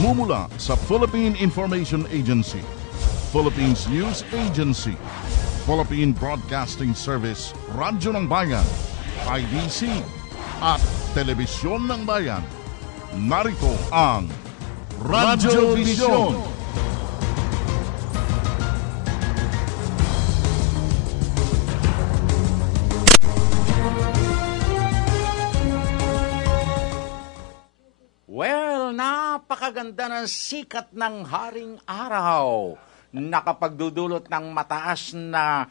Nagmumula sa Philippine Information Agency, Philippines News Agency, Philippine Broadcasting Service, Radyo ng Bayan, IBC, at Telebisyon ng Bayan. Narito ang Radyo Vision. Well, napakaganda ng sikat ng haring araw. Nakapagdudulot ng mataas na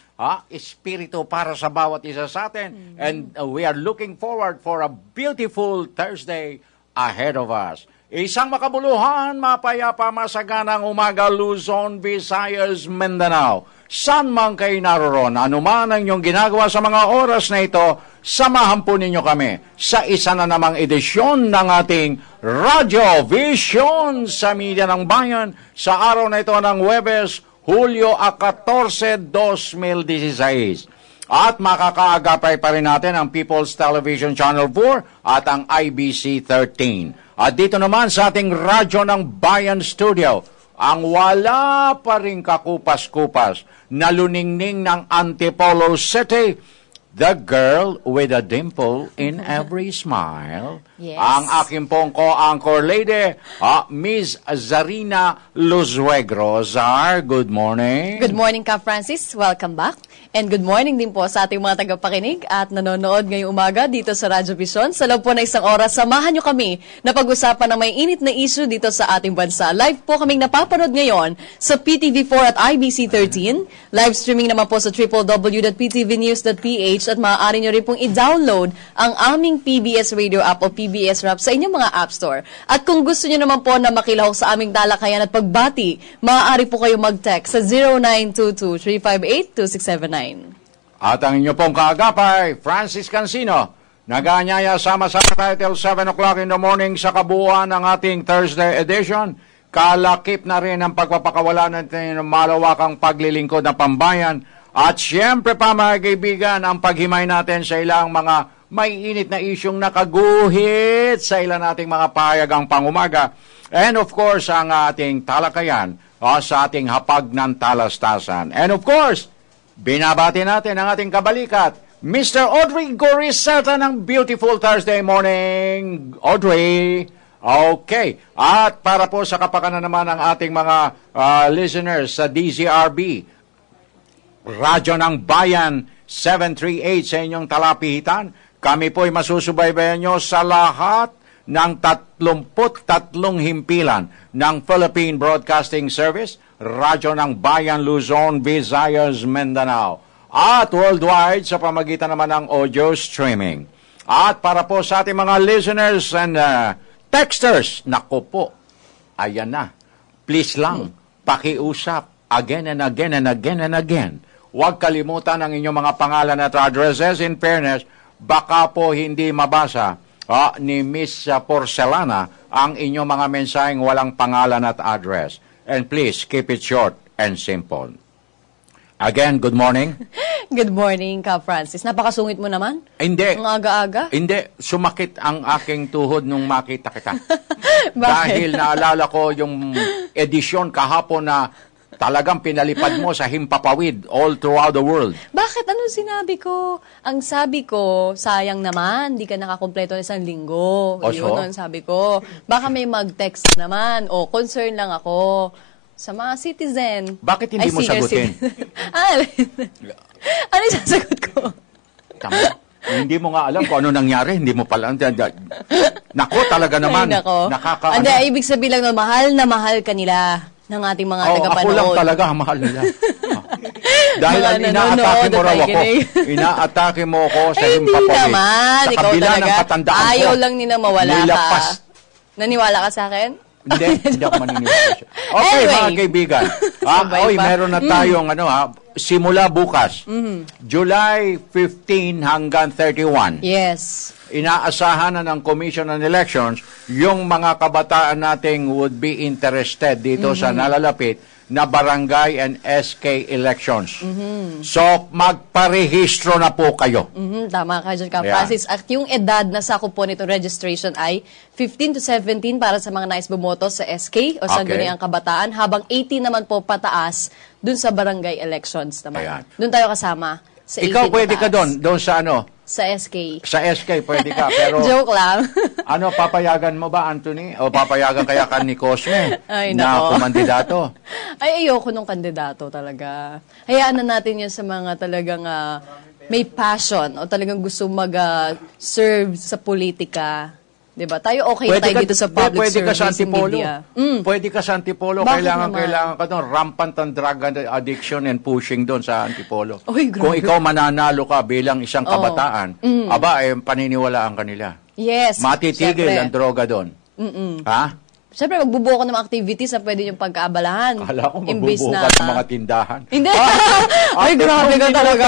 espiritu para sa bawat isa sa atin. And we are looking forward for a beautiful Thursday ahead of us. Isang makabuluhan, mapayapa, masaganang umaga, Luzon, Visayas, Mindanao. San man kayo naroon, anuman ang inyong ginagawa sa mga oras na ito, samahan po ninyo kami sa isa na namang edisyon ng ating Radyo Vision sa Media ng Bayan sa araw na ito ng Huwebes, Hulyo 14, 2016. At makakaagapay pa rin natin ang People's Television Channel 4 at ang IBC 13. At dito naman sa ating Radyo ng Bayan Studio, ang wala pa rin kakupas-kupas na luningning ng Antipolo City, the girl with a dimple in every smile. Yes. Ang aking pong co-anchor lady, Ms. Zarina Luzuegro. Zar, good morning. Good morning, Ka Francis. Welcome back. And good morning din po sa ating mga tagapakinig at nanonood ngayong umaga dito sa Radyo Vision. Sa loob po na isang oras, samahan nyo kami na pag-usapan ng may init na issue dito sa ating bansa. Live po kaming napapanood ngayon sa PTV4 at IBC 13. Live streaming naman po sa www.ptvnews.ph at maaari nyo rin pong i-download ang aming PBS Radio app o PBS Rap sa inyong mga App Store. At kung gusto nyo naman po na makilahok sa aming talakayan at pagbati, maaari po kayo mag-text sa 0922-358-2679. At ang inyo pong kaagapay, Francis Cancino, nag-aanyaya sama-sama tayo till 7 o'clock in the morning sa kabuuan ng ating Thursday edition. Kalakip na rin ang pagpapakawala natin ng malawakang paglilingkod ng pambayan. At siyempre pa mga kaibigan, ang paghimay natin sa ilang mga may init na isyong nakaguhit sa ilan nating mga pahayagang pangumaga. And of course, ang ating talakayan sa ating hapag ng talastasan. And of course, binabati natin ang ating kabalikat, Mr. Audrey Goriseta ng beautiful Thursday morning. Audrey, okay. At para po sa kapakanan naman ng ating mga listeners sa DZRB, Radyo ng Bayan 738 sa inyong talapihitan, kami po'y masusubaybayan nyo sa lahat ng 33 himpilan ng Philippine Broadcasting Service, Radyo ng Bayan, Luzon, Visayas, Mindanao, at worldwide sa pamagitan naman ng audio streaming. At para po sa ating mga listeners and texters, naku po, ayan na, please lang, pakiusap again and again and again and again. Huwag kalimutan ang inyong mga pangalan at addresses. In fairness, baka po hindi mabasa ni Miss Porcelana ang inyong mga mensaheng walang pangalan at address. And please, keep it short and simple. Again, good morning. Good morning, Ka Francis. Napakasungit mo naman. Hindi. Ang aga-aga. Hindi. Sumakit ang aking tuhod nung makita kita. Bakit? Dahil naalala ko yung edisyon kahapon na talagang pinalipad mo sa himpapawid all throughout the world. Bakit? Anong sinabi ko? Ang sabi ko, sayang naman, di ka nakakompleto ng isang linggo. O, Yun so? ang sabi ko. Baka may mag-text naman. O, concern lang ako sa mga citizen. Bakit hindi mo senior sagutin? Ano yung sasagot ko? Tama. Hindi mo nga alam kung ano nangyari. Hindi mo pala. Nako, talaga naman. Ay, nako. Nakakaano. Hindi, ibig sabihin lang, mahal na mahal ka nila ng ating mga tagapanood. Ako lang talaga, mahal nila. Dahil Mga inaatake mo raw ako. nakikinig. Inaatake mo ako sa Ay, hindi himpapawid. naman. Sa Ikaw kabila ng talaga. katandaan ko. Ayaw lang nila mawala nilapas. ka. Naniwala ka sa akin? Hindi ako maniniwala siya. Okay, Anyway. mga kaibigan. Sabay pa. Meron na tayong simula bukas. July 15 hanggang 31. Yes. Inaasahan na ng Commission on Elections yung mga kabataan nating would be interested dito sa nalalapit na barangay and SK elections. So, magparehistro na po kayo. Tama ka dyan, Ka Ayan. Francis. At yung edad na sakop po nitong registration ay 15 to 17 para sa mga nais bumoto sa SK o sa Okay. Sangguniang Kabataan, habang 18 naman po pataas dun sa barangay elections naman. Ayan. Doon tayo kasama. Sa 18 Ikaw pwede ka pataas. doon sa ano? Sa SK. Sa SK pwede ka, pero Joke lang. ano, papayagan mo ba, Anthony? O papayagan kaya ka ni Cosme Ay, na nako. kumandidato? Ay, ayoko nung kandidato talaga. Hayaan na natin yun sa mga talagang may passion o talagang gusto mag-serve sa politika. Diba? Tayo okay na tayo dito sa public pwede ka sa service and Antipolo. media. Pwede ka sa Antipolo. Bakit Kailangan ka doon. Rampant ang drug addiction and pushing doon sa Antipolo. Uy, grabe. Kung ikaw mananalo ka bilang isang kabataan, aba, paniniwalaan ka nila. Yes. Matitigil syempre. ang droga doon. Ha? Siyempre, magbubuo ko ng mga activities na pwede yung pagkaabalahan. Kala ko Imbis magbubukas ng mga tindahan. Hindi. Ay, grabe ka talaga.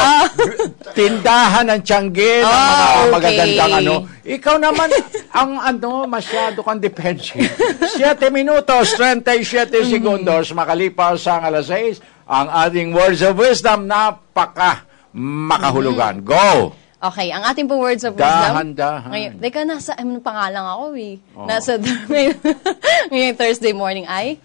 Tindahan ng Tianggin, ang mga okay. magagandang ano. Ikaw naman, ang masyado kang defensive. 7 minutos, 37 segundos, makalipas ang alas 6, ang ating words of wisdom, makahulugan. Go! Okay, ang ating po words of wisdom. Dahan-dahan. Ngayon, teka, anong pangalan ako eh. Nasa, ngayong Thursday morning ay,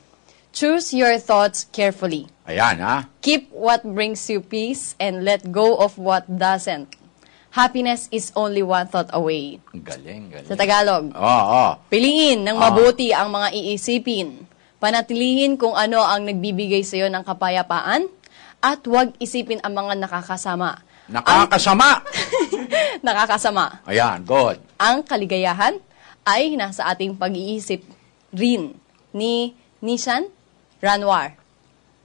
choose your thoughts carefully. Ayan, ha? Keep what brings you peace and let go of what doesn't. Happiness is only one thought away. Galing. Sa Tagalog, Oo. piliin ng mabuti ang mga iisipin. Panatilihin kung ano ang nagbibigay sa iyo ng kapayapaan at huwag isipin ang mga nakakasama. Nakakasama. Ayan, good. Ang kaligayahan ay nasa ating pag-iisip rin ni Nishan Ranwar.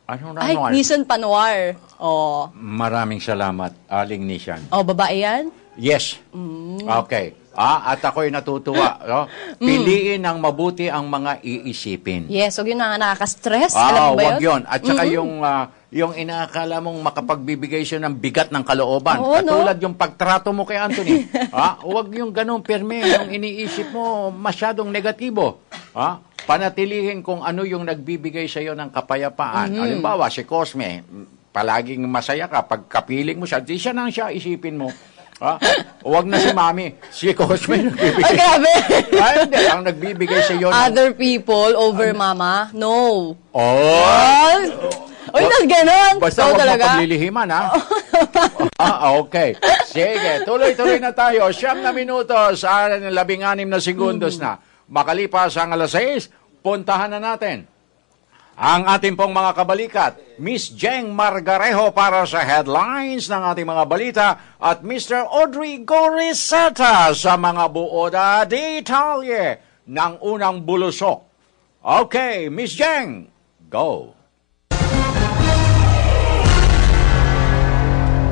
Anong Ay, Ranwar? Nishan Panwar. Oh. Maraming salamat, Aling Nishan. Oh, babae yan? Yes. Okay. At ako'y natutuwa. No? Piliin ng mabuti ang mga iisipin. Yes, huwag yun na nakaka-stress. Alam mo ba wag yun? yun. At saka yung inaakala mong makapagbibigay siya ng bigat ng kalooban. Oo, Katulad yung pagtrato mo kay Anthony. Huwag yung ganong pirme. Yung iniisip mo masyadong negatibo. Panatilihin kung ano yung nagbibigay sa iyo ng kapayapaan. Halimbawa, si Cosme, palaging masaya ka. Pag kapiling mo siya, di siya nang siya isipin mo. Huwag na si Mami. Si Cosme nagbibigay. Ay, grabe! Hindi. Ang nagbibigay sa iyo ng... Other people over mama? No. Oh! Uy, tas ganon. Basta So, huwag talaga? mapaglilihiman, ha? Okay. Sige, tuloy-tuloy na tayo. 9 minutos, 16 na segundos na. Makalipas ang alas 6, puntahan na natin ang ating pong mga kabalikat. Miss Jeng Margarejo para sa headlines ng ating mga balita at Mr. Audrey Goriseta sa mga buoda detalye ng unang bulusok. Okay, Miss Jeng, go!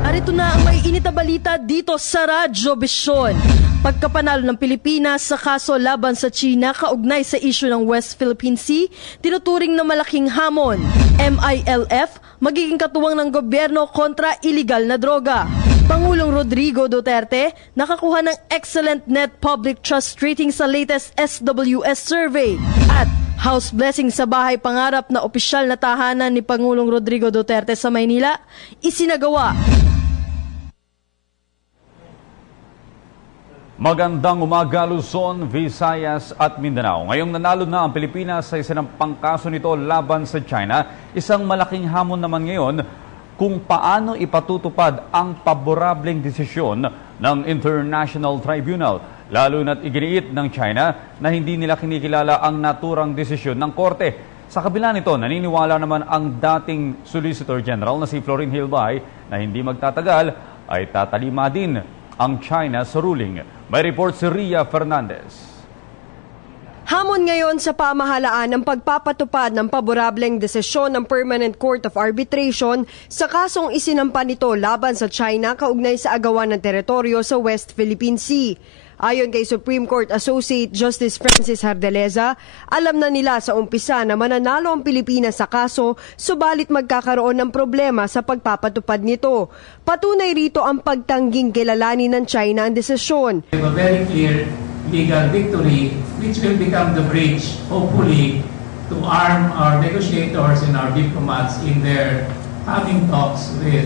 Narito na ang maiinit na balita dito sa Radyo Vision. Pagkapanalo ng Pilipinas sa kaso laban sa China kaugnay sa isyu ng West Philippine Sea, tinuturing na malaking hamon. MILF, magiging katuwang ng gobyerno kontra iligal na droga. Pangulong Rodrigo Duterte, nakakuha ng excellent net public trust rating sa latest SWS survey. At house blessing sa bahay pangarap na opisyal na tahanan ni Pangulong Rodrigo Duterte sa Maynila, isinagawa. Magandang umaga Luzon, Visayas at Mindanao. Ngayong nanalo na ang Pilipinas sa isa ng pangkaso nito laban sa China, isang malaking hamon naman ngayon kung paano ipatutupad ang paborableng desisyon ng International Tribunal. Lalo na't iginiit ng China na hindi nila kinikilala ang naturang desisyon ng korte. Sa kabila nito, naniniwala naman ang dating Solicitor General na si Florin Hilbay na hindi magtatagal ay tatalima din ang China sa ruling. May report si Ria Fernandez. Hamon ngayon sa pamahalaan ang pagpapatupad ng paborableng desisyon ng Permanent Court of Arbitration sa kasong isinampa nito laban sa China kaugnay sa agawan ng teritoryo sa West Philippine Sea. Ayon kay Supreme Court Associate Justice Francis Hardeleza, alam na nila sa umpisa na mananalo ang Pilipinas sa kaso, subalit magkakaroon ng problema sa pagpapatupad nito. Patunay rito ang pagtangging kilalanin ng China ang desisyon. We have a very clear legal victory which will become the bridge, hopefully, to arm our negotiators and our diplomats in their having talks with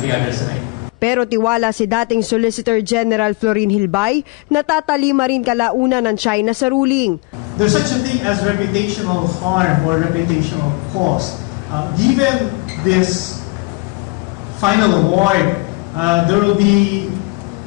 the other side. Pero tiwala si dating Solicitor General Florin Hilbay na tatalima rin kalaunan ng China sa ruling. There's such a thing as reputational harm or reputational cost. Given this final award, there will be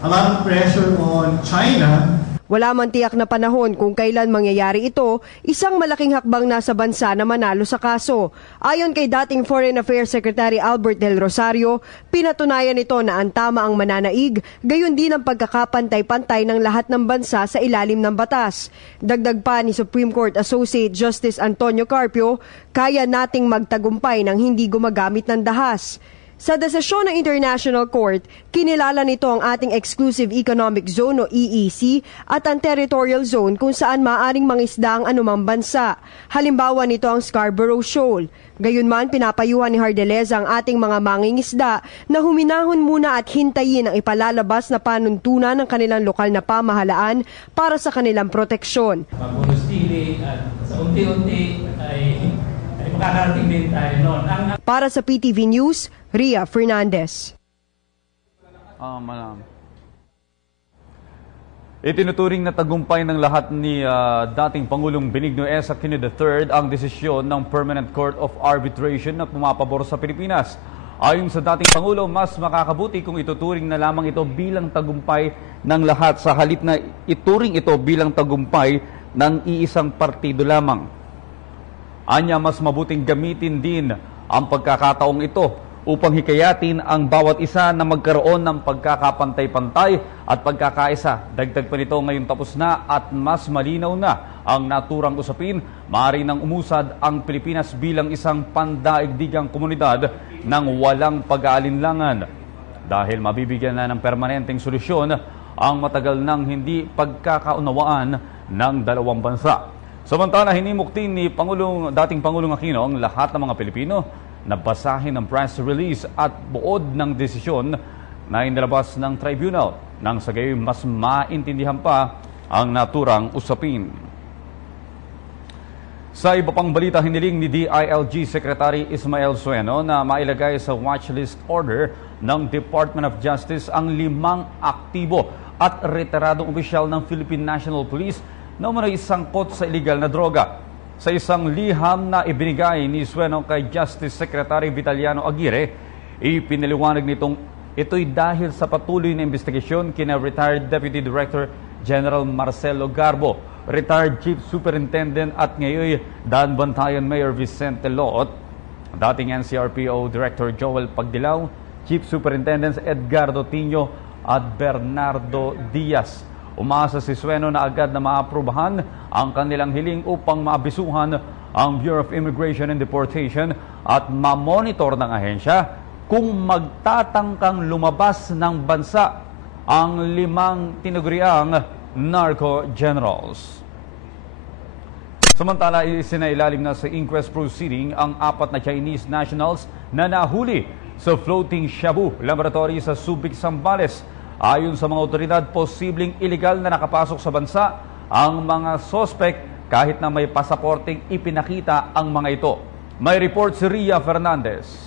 a lot of pressure on China. Wala man tiyak na panahon kung kailan mangyayari ito, isang malaking hakbang na sa bansa na manalo sa kaso. Ayon kay dating Foreign Affairs Secretary Albert Del Rosario, pinatunayan nito na ang tama ang mananaig, gayon din ang pagkakapantay-pantay ng lahat ng bansa sa ilalim ng batas. Dagdag pa ni Supreme Court Associate Justice Antonio Carpio, kaya nating magtagumpay ng hindi gumagamit ng dahas. Sa desisyon ng International Court, kinilala nito ang ating Exclusive Economic Zone o EEZ at ang Territorial Zone kung saan maaaring mangisda ang anumang bansa. Halimbawa nito ang Scarborough Shoal. Gayunman, pinapayuhan ni Hardeleza ang ating mga mangingisda na huminahon muna at hintayin ang ipalalabas na panuntunan ng kanilang lokal na pamahalaan para sa kanilang proteksyon. Mabunustili at sa unti-unti ay makakarating din tayo noon. Para sa PTV News, Ria Fernandez. Itinuturing na tagumpay ng lahat ni dating Pangulong Benigno S. Aquino III ang desisyon ng Permanent Court of Arbitration na pumapabor sa Pilipinas. Ayon sa dating Pangulo, mas makakabuti kung ituturing na lamang ito bilang tagumpay ng lahat sa halip na ituring ito bilang tagumpay ng iisang partido lamang. Anya, mas mabuting gamitin din ang pagkakataong ito upang hikayatin ang bawat isa na magkaroon ng pagkakapantay-pantay at pagkakaisa. Dagdag pa nito, ngayon tapos na at mas malinaw na ang naturang usapin, maaari nang umusad ang Pilipinas bilang isang pandaigdigang komunidad ng walang pag-aalinlangan. Dahil mabibigyan na ng permanenteng solusyon ang matagal nang hindi pagkakaunawaan ng dalawang bansa. Samantala, hinimok din ni dating Pangulong Aquino ang lahat ng mga Pilipino na basahin ang press release at buod ng desisyon na inilabas ng tribunal nang sa gayon mas maintindihan pa ang naturang usapin. Sa iba pang balita, hiniling ni DILG Secretary Ismael Sueno na mailagay sa watchlist order ng Department of Justice ang 5 aktibo at retiradong opisyal ng Philippine National Police na umano'y sangkot sa iligal na droga. Sa isang liham na ibinigay ni Sueno kay Justice Secretary Vitaliano Aguirre, ipinaliwanag nitong ito'y dahil sa patuloy na investigasyon kina retired Deputy Director General Marcelo Garbo, retired Chief Superintendent at ngayon Daanbantayan Mayor Vicente Loot, dating NCRPO Director Joel Pagdilaw, Chief Superintendents Edgardo Tino at Bernardo Diaz. Umasa si Sueno na agad na maaprubahan ang kanilang hiling upang maabisuhan ang Bureau of Immigration and Deportation at mamonitor ng ahensya kung magtatangkang lumabas ng bansa ang 5 tinaguriang narco generals. Samantala, isinailalim na sa inquest proceeding ang 4 na Chinese nationals na nahuli sa floating shabu laboratory sa Subic, Zambales. Ayon sa mga otoridad, posibleng iligal na nakapasok sa bansa ang mga sospek kahit na may pasaporteng ipinakita ang mga ito. May report si Ria Fernandez.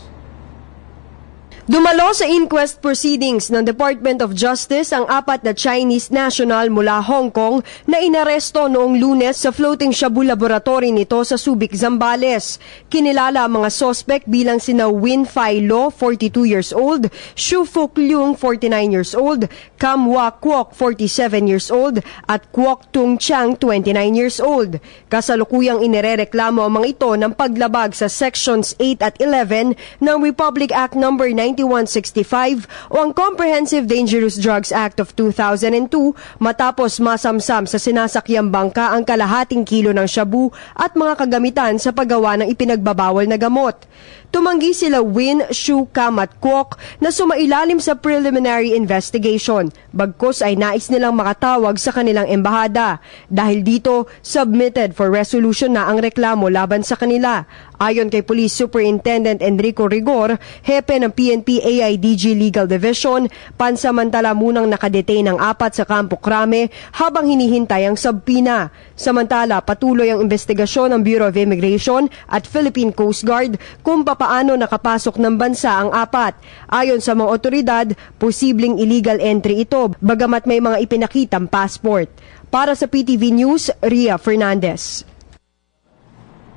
Dumalo sa inquest proceedings ng Department of Justice ang 4 na Chinese national mula Hong Kong na inaresto noong Lunes sa floating shabu laboratory nito sa Subic, Zambales. Kinilala ang mga suspect bilang sina Win Fai Lo, 42 years old, Xu Fuk Leung, 49 years old, Kam Wa Kwok, 47 years old, at Kwok Tung Chang, 29 years old. Kasalukuyang inirereklamo ang mga ito ng paglabag sa Sections 8 at 11 ng Republic Act No. 9165 o ang Comprehensive Dangerous Drugs Act of 2002 matapos masamsam sa sinasakyang bangka ang kalahating kilo ng shabu at mga kagamitan sa paggawa ng ipinagbabawal na gamot. Tumanggi sila Win, Xu, Kam at Kwok na sumailalim sa preliminary investigation. Bagkus ay nais nilang makatawag sa kanilang embahada. Dahil dito, submitted for resolution na ang reklamo laban sa kanila. Ayon kay Police Superintendent Enrico Rigor, hepe ng PNP AIDG Legal Division, pansamantala munang nakadetain ang 4 sa Campo Crame habang hinihintay ang subpina. Samantala, patuloy ang investigasyon ng Bureau of Immigration at Philippine Coast Guard kung papaano nakapasok ng bansa ang 4. Ayon sa mga otoridad, posibleng illegal entry ito, bagamat may mga ipinakitang passport. Para sa PTV News, Ria Fernandez.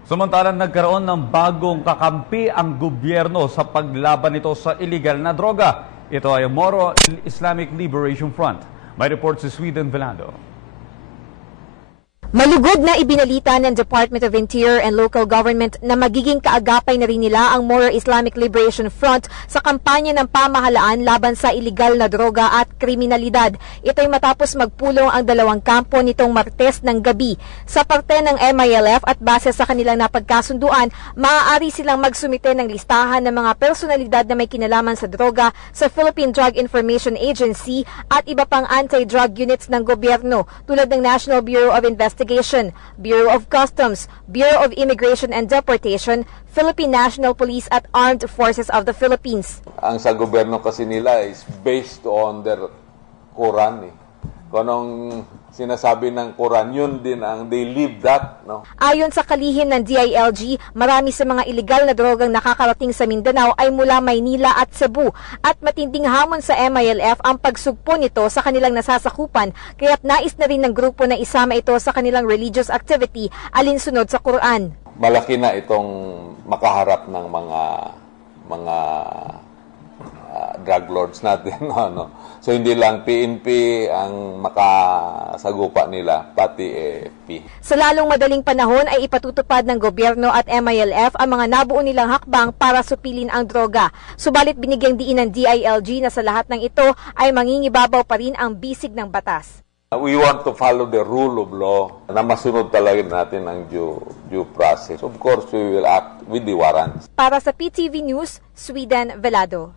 Samantalang nagkaroon ng bagong kakampi ang gobyerno sa paglaban nito sa illegal na droga. Ito ay Moro Islamic Liberation Front. May report si Sweden Velado. Malugod na ibinalita ng Department of Interior and Local Government na magiging kaagapay na rin nila ang Moro Islamic Liberation Front sa kampanya ng pamahalaan laban sa iligal na droga at kriminalidad. Ito'y matapos magpulong ang 2 kampo nitong Martes ng gabi. Sa parte ng MILF at base sa kanilang napagkasunduan, maaari silang magsumite ng listahan ng mga personalidad na may kinalaman sa droga sa Philippine Drug Information Agency at iba pang anti-drug units ng gobyerno tulad ng National Bureau of Investigation, Bureau of Customs, Bureau of Immigration and Deportation, Philippine National Police at Armed Forces of the Philippines. Ang sa gobyerno kasi nila is based on their Quran. Kung anong sinasabi ng Quran, yun din ang they live that. No? Ayon sa kalihim ng DILG, marami sa mga iligal na drogang nakakarating sa Mindanao ay mula Maynila at Cebu at matinding hamon sa MILF ang pagsugpo nito sa kanilang nasasakupan kaya't nais na rin ng grupo na isama ito sa kanilang religious activity alinsunod sa Quran. Malaki na itong makaharap ng mga drug lords natin. No? So hindi lang PNP ang makasagupa nila, pati AFP. Sa lalong madaling panahon ay ipatutupad ng gobyerno at MILF ang mga nabuo nilang hakbang para supilin ang droga. Subalit binigyang diin ng DILG na sa lahat ng ito ay mangingibabaw pa rin ang bisig ng batas. We want to follow the rule of law na masunod talaga natin ang due process. Of course, we will act with the warrants. Para sa PTV News, Sweden Velado.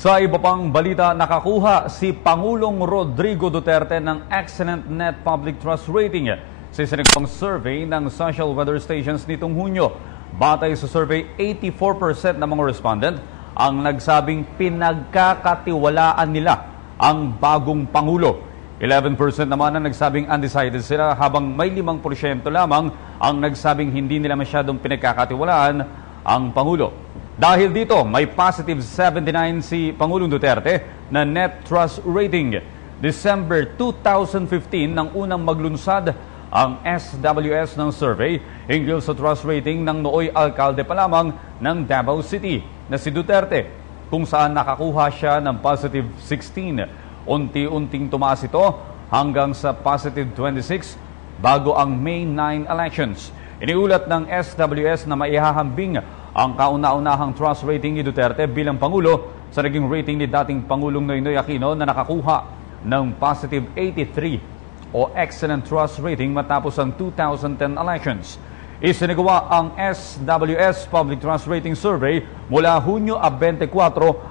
Sa iba pang balita, nakakuha si Pangulong Rodrigo Duterte ng Excellent Net Public Trust Rating sa isinagawang survey ng social weather stations nitong Hunyo. Batay sa survey, 84% ng mga respondent ang nagsabing pinagkakatiwalaan nila ang bagong Pangulo. 11% naman ang nagsabing undecided sila habang may 5% lamang ang nagsabing hindi nila masyadong pinagkakatiwalaan ang Pangulo. Dahil dito, may positive 79 si Pangulong Duterte na net trust rating. December 2015 nang unang maglunsad ang SWS ng survey hinggil sa trust rating ng nooy alkalde pa lamang ng Davao City na si Duterte, kung saan nakakuha siya ng positive 16. Unti-unting tumaas ito hanggang sa positive 26 bago ang May 9 elections. Iniulat ng SWS na maihahambing ang kauna-unahang trust rating ni Duterte bilang Pangulo sa naging rating ni dating Pangulong Noynoy Aquino na nakakuha ng positive 83 o excellent trust rating matapos ang 2010 elections. Isinagawa ang SWS Public Trust Rating Survey mula Hunyo 24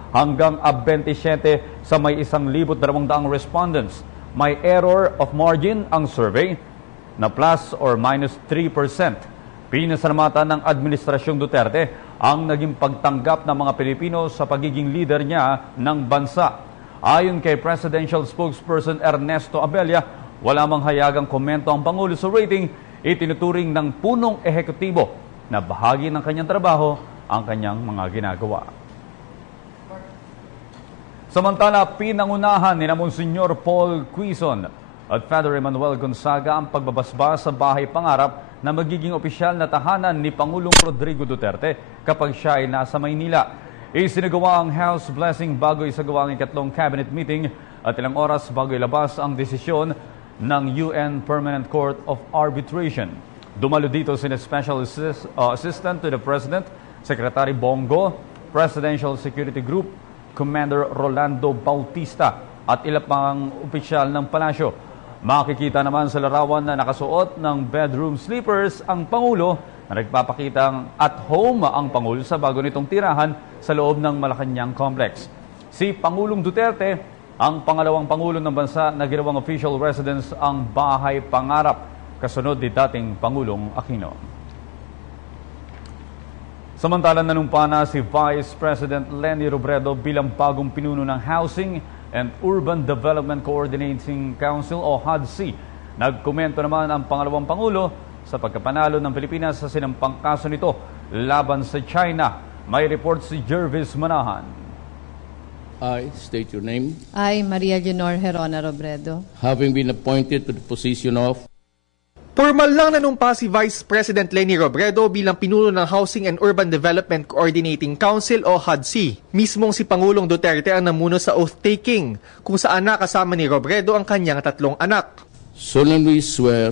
hanggang 27 sa may 1,200 respondents. May error of margin ang survey na plus or minus 3%. Pinasalamatan ng Administrasyong Duterte ang naging pagtanggap ng mga Pilipino sa pagiging leader niya ng bansa. Ayon kay Presidential Spokesperson Ernesto Abella, wala mang hayagang komento ang Pangulo sa rating, itinuturing ng punong ehekutibo na bahagi ng kanyang trabaho ang kanyang mga ginagawa. Samantala, pinangunahan ni Monsignor Paul Quizon at Father Emmanuel Gonzaga ang pagbabasbas sa bahay pangarap na magiging opisyal na tahanan ni Pangulong Rodrigo Duterte kapag siya ay nasa Maynila. Isinagawa ang house blessing bago isagawa ang ikatlong cabinet meeting at ilang oras bago ilabas ang desisyon ng UN Permanent Court of Arbitration. Dumalo dito sina Special Assistant to the President, Secretary Bongo, Presidential Security Group, Commander Rolando Bautista at ilang pang opisyal ng palasyo. Makikita naman sa larawan na nakasuot ng bedroom slippers ang Pangulo na nagpapakitang at home ang Pangulo sa bago nitong tirahan sa loob ng Malacanang Complex. Si Pangulong Duterte, ang pangalawang Pangulo ng bansa na ginawang official residence ang bahay pangarap, kasunod ni dating Pangulong Aquino. Samantala, nanumpa na si Vice President Leni Robredo bilang bagong pinuno ng Housing and Urban Development Coordinating Council o HUDC. Nagkomento naman ang pangalawang Pangulo sa pagkapanalo ng Pilipinas sa sinampang kaso nito laban sa China. May report si Jervis Manahan. I state your name. I, Maria Leonor Herona Robredo. Having been appointed to the position of Formal lang nanumpa si Vice President Leni Robredo bilang pinuno ng Housing and Urban Development Coordinating Council o HUDC. Mismong si Pangulong Duterte ang namuno sa oath-taking, kung saan nakasama ni Robredo ang kanyang 3 anak. solemnly swear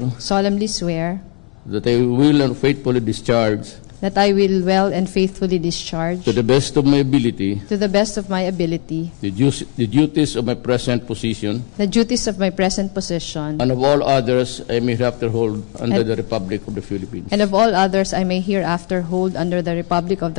that I will and faithfully discharge I will well and faithfully discharge to the best of my ability the duties of my present position and of all others I may hereafter hold under the Republic of the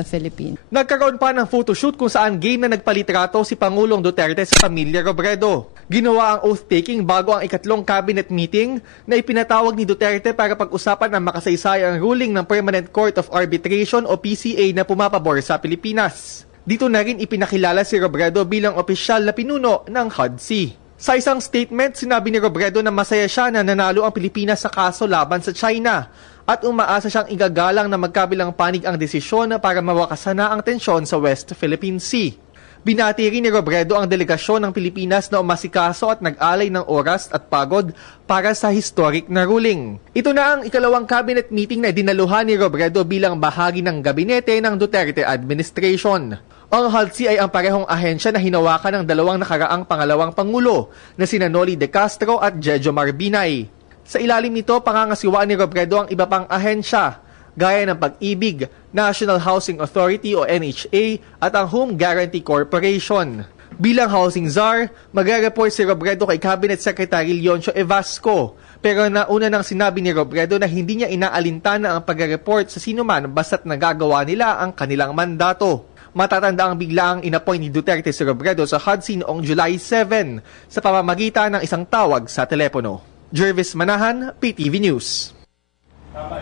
Philippines. Nagkaroon pa ng photoshoot kung saan game na nagpalitrato si Pangulong Duterte sa pamilya Robredo. Ginawa ang oath-taking bago ang ikatlong cabinet meeting na ipinatawag ni Duterte para pag-usapan ang makasaysayang ruling ng Permanent Court of Arbitration o PCA na pumapabor sa Pilipinas. Dito na rin ipinakilala si Robredo bilang opisyal na pinuno ng HUDC. Sa isang statement, sinabi ni Robredo na masaya siya na nanalo ang Pilipinas sa kaso laban sa China at umaasa siyang igagalang na magkabilang panig ang desisyon para mawakasan na ang tensyon sa West Philippine Sea. Binati rin ni Robredo ang delegasyon ng Pilipinas na umasikaso at nag-alay ng oras at pagod para sa historic na ruling. Ito na ang ikalawang cabinet meeting na dinaluhan ni Robredo bilang bahagi ng gabinete ng Duterte administration. Ang HUDC ay ang parehong ahensya na hinawakan ng dalawang nakaraang pangalawang pangulo na sina Noli De Castro at Jejo Marbinay. Sa ilalim nito, pangangasiwaan ni Robredo ang iba pang ahensya gaya ng Pag-ibig, National Housing Authority o NHA at ang Home Guarantee Corporation. Bilang housing czar, magre-report si Robredo kay Cabinet Secretary Leoncio Evasco. Pero nauna nang sinabi ni Robredo na hindi niya inaalintana ang pagre-report sa sinuman basta't nagagawa nila ang kanilang mandato. Matatanda ang biglaang inappoint ni Duterte si Robredo sa HUDC noong July 7 sa pamamagitan ng isang tawag sa telepono. Jervis Manahan, PTV News.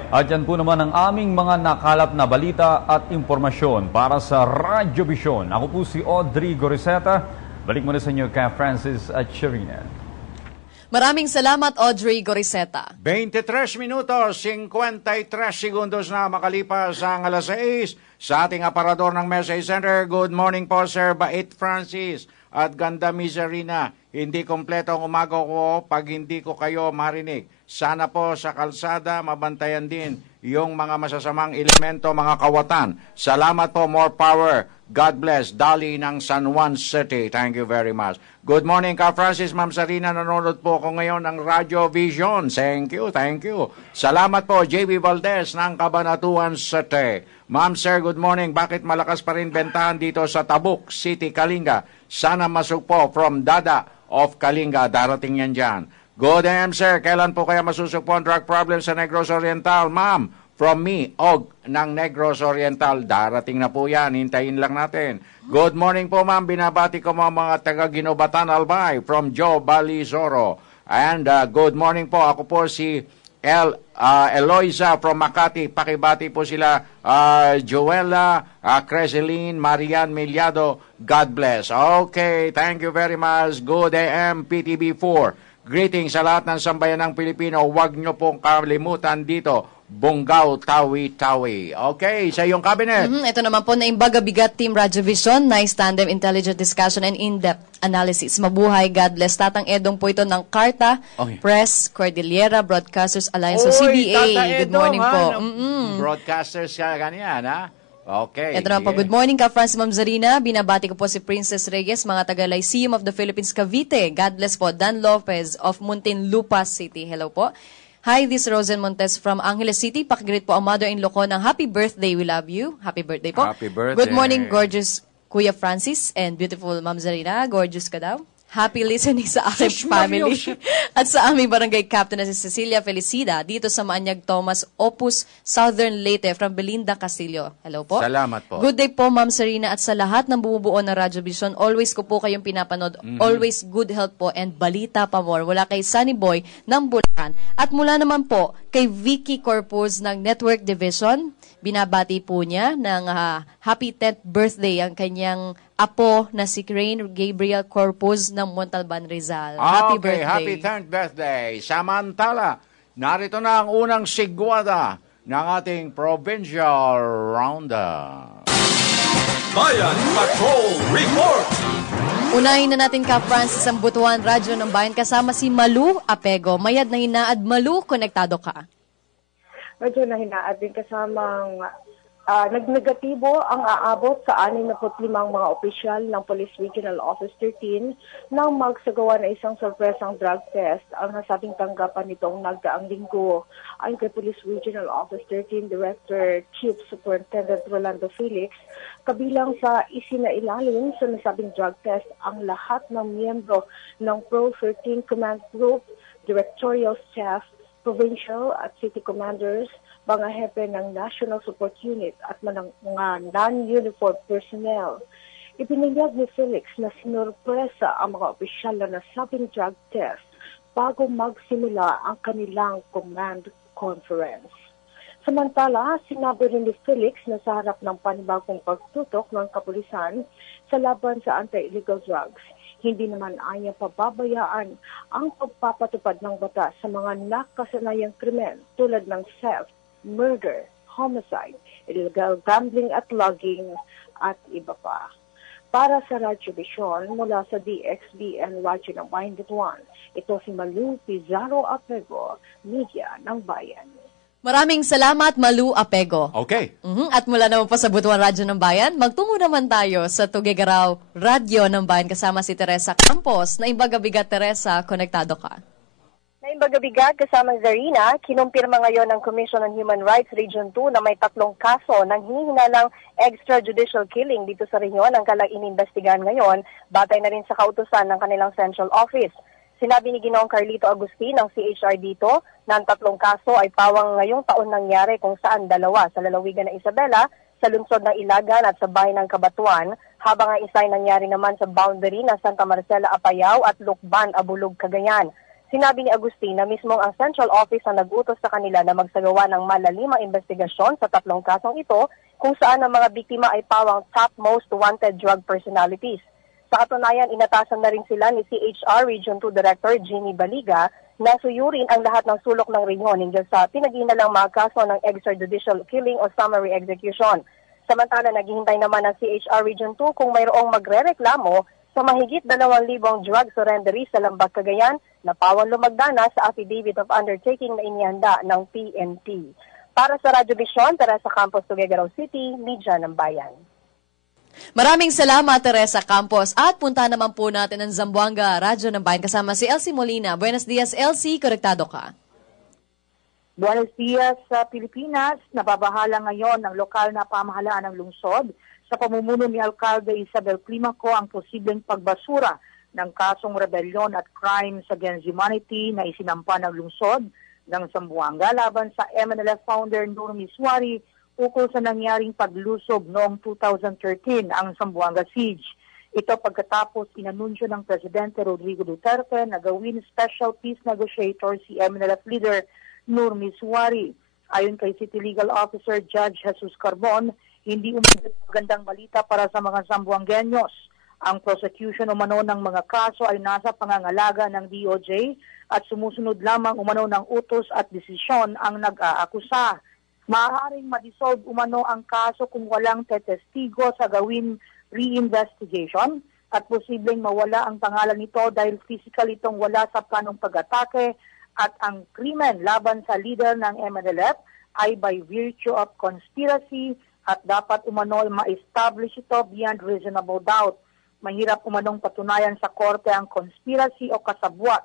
At yan po naman ang aming mga nakalap na balita at impormasyon para sa Radyo Vision. Ako po si Audrey Goriseta. Balik muna sa inyo kay Francis at Sharina. Maraming salamat, Audrey Goriseta. 23 minutos, 53 segundos na makalipas ang alas 6 sa ating aparador ng Message Center. Good morning po, Sir Bait Francis at Ganda Mizarina. Hindi kompleto ang umaga ko pag hindi ko kayo marinig. Sana po sa kalsada mabantayan din yung mga masasamang elemento, mga kawatan. Salamat po, more power. God bless. Dali ng San Juan City. Thank you very much. Good morning, Ka Francis. Ma'am Sarina, nanonood po ako ngayon ng Radio Vision. Thank you, thank you. Salamat po, JB Valdez ng Cabanatuan City. Ma'am Sir, good morning. Bakit malakas pa rin bentahan dito sa Tabuk City, Kalinga? Sana masuk po from Dada of Kalinga. Darating yan dyan. Good AM, sir. Kailan po kaya masusugpo ang drug problem sa Negros Oriental? Ma'am, from me, Og, ng Negros Oriental. Darating na po yan. Hintayin lang natin. Good morning po, ma'am. Binabati ko mga taga-Ginobatan Albay from Joe Balizoro. And good morning po. Ako po si Eloisa from Makati. Pakibati po sila Joella, Creseline, Marian Miliado. God bless. Okay, thank you very much. Good AM, PTB4. Greetings sa lahat ng sambayan ng Pilipino. Huwag nyo pong kalimutan dito. Bungaw, Tawi-Tawi. Okay, sa iyong cabinet. Ito naman po na Imbaga Bigat Team Radyo Vision, nice tandem, intelligent discussion, and in-depth analysis. Mabuhay, God bless. Tatang Edong po ito ng Carta, Press, Cordillera, Broadcasters Alliance, o CBA. Good morning po. Broadcasters ka ganyan, ha? Okay. Ito naman po, good morning ka, Francis Ma'am Zarina. Binabati ko po si Princess Reyes, mga taga Lyceum of the Philippines, Cavite. God bless po. Dan Lopez of Muntinlupa City. Hello po. Hi, this is Rosen Montes from Angeles City. Pakigreet po ang mother-in-law ko ng happy birthday. We love you. Happy birthday po. Happy birthday. Good morning, gorgeous Kuya Francis and beautiful Ma'am Zarina. Gorgeous ka daw. Happy listening sa aking family at sa aming barangay captain na si Cecilia Felicida dito sa Maanyag Thomas Opus, Southern Leyte from Belinda Castillo. Hello po. Salamat po. Good day po, Ma'am Sarina, at sa lahat ng bumubuo ng Radyo Vision. Always ko po kayong pinapanood. Always good health po and balita pa more. Wala kay Sunny Boy ng Bulacan. At mula naman po kay Vicky Corpus ng Network Division. Binabati po niya ng happy 10th birthday ang kanyang apo na si Crane Gabriel Corpus ng Montalban, Rizal. Happy birthday. Happy 10th birthday. Samantala, narito na ang unang sigwada ng ating provincial roundup. Bayan Patrol Report! Unahin na natin ka, Francis, ang Butuan Radyo ng Bayan kasama si Malu Apego. Mayad na hinaad, Malu, konektado ka. Medyo na hinaad din kasamang nagnegatibo ang aabot sa 65 mga opisyal ng Police Regional Office 13 nang magsagawa na isang sorpresang drug test ang nasabing tanggapan nitong nagdaang linggo. Ayon kay Police Regional Office 13 Director Chief Superintendent Rolando Felix, kabilang sa isinailalim sa nasabing drug test ang lahat ng miyembro ng Pro 13 Command Group, Directorial Staff, Provincial at City Commanders, mga hepe ng National Support Unit at mga non-uniform personnel. Ipiniliyag ni Felix na sinurpresa ang mga opisyal na nasabing drug test bago magsimula ang kanilang command conference. Samantala, sinabi rin ni Felix na sa harap ng panibagong pagtutok ng kapulisan sa laban sa anti-illegal drugs, hindi naman anya pababayaan ang pagpapatupad ng batas sa mga nakasanayang krimen tulad ng theft, murder, homicide, illegal gambling at logging, at iba pa. Para sa Radyo Vision, mula sa DXBN Radyo ng Bayan Butuan, ito si Malu Pizarro Apego, Media ng Bayan. Maraming salamat, Malu Apego. Okay. At mula naman po sa Butuan Radyo ng Bayan, magtungo naman tayo sa Tuguegarao Radyo ng Bayan kasama si Teresa Campos. Naimbagabigat, Teresa, konektado ka. Naimbagabigat kasama Zarina, kinumpirma ngayon ng Commission on Human Rights Region 2 na may 3 kaso ng hinihinalang extrajudicial killing dito sa rehiyon ang kalang inimbestigahan ngayon, batay na rin sa kautusan ng kanilang central office. Sinabi ni Ginoong Carlito Agustin ng CHR dito na ang 3 kaso ay pawang ngayong taon nangyari kung saan 2 sa lalawigan ng Isabela, sa lungsod ng Ilagan at sa bayan ng Cabatuan, habang ang isa ay nangyari naman sa boundary ng Santa Marcela, Apayao at Lukban, Abulug, Cagayan. Sinabi ni Agustin na mismong ang central office ang nag-utos sa kanila na magsagawa ng malalimang investigasyon sa 3 kasong ito kung saan ang mga biktima ay pawang top most wanted drug personalities. Sa katunayan, inatasan na rin sila ni CHR Region 2 Director Jimmy Baliga na suyurin ang lahat ng sulok ng rehiyon hinggil sa pinag-iinalang mga kaso ng extrajudicial killing o summary execution. Samantala, naghihintay naman ng CHR Region 2 kung mayroong magre-reklamo sa mahigit 2,000 drug surrenderies sa Lambag, Cagayan na pawang lumagdana sa affidavit of undertaking na inihanda ng PNP. Para sa Radyo Vision, Teresa Campos, Tuguegarao City, Media ng Bayan. Maraming salamat, Teresa Campos. At punta naman po natin ang Zamboanga Radyo ng Bayan kasama si Elsie Molina. Buenos dias, Elsie. Korektado ka. Buenos dias sa Pilipinas. Nababahala ngayon ng lokal na pamahalaan ng lungsod sa pamumuno ni Alcalde Isabel Climaco ang posibleng pagbasura ng kasong rebellion at crimes against humanity na isinampa ng lungsod ng Zamboanga laban sa MNLF founder Normy Suari ukol sa nangyaring paglusob noong 2013 ang Zamboanga Siege. Ito pagkatapos inanunsyo ng Presidente Rodrigo Duterte na gawin special peace negotiator si MNLF leader Normy Suari. Ayon kay City Legal Officer Judge Jesus Carbon, hindi magandang balita para sa mga Zamboangueños. Ang prosecution umano ng mga kaso ay nasa pangangalaga ng DOJ at sumusunod lamang umano ng utos at desisyon ang nag-aakusa. Maaaring ma-dissolve umano ang kaso kung walang tetestigo sa gawin reinvestigation at posibleng mawala ang pangalan nito dahil physical itong wala sa planong pag-atake at ang krimen laban sa leader ng MNLF ay by virtue of conspiracy at dapat umano ma-establish ito beyond reasonable doubt. Mahirap umanong patunayan sa korte ang conspiracy o kasabwat,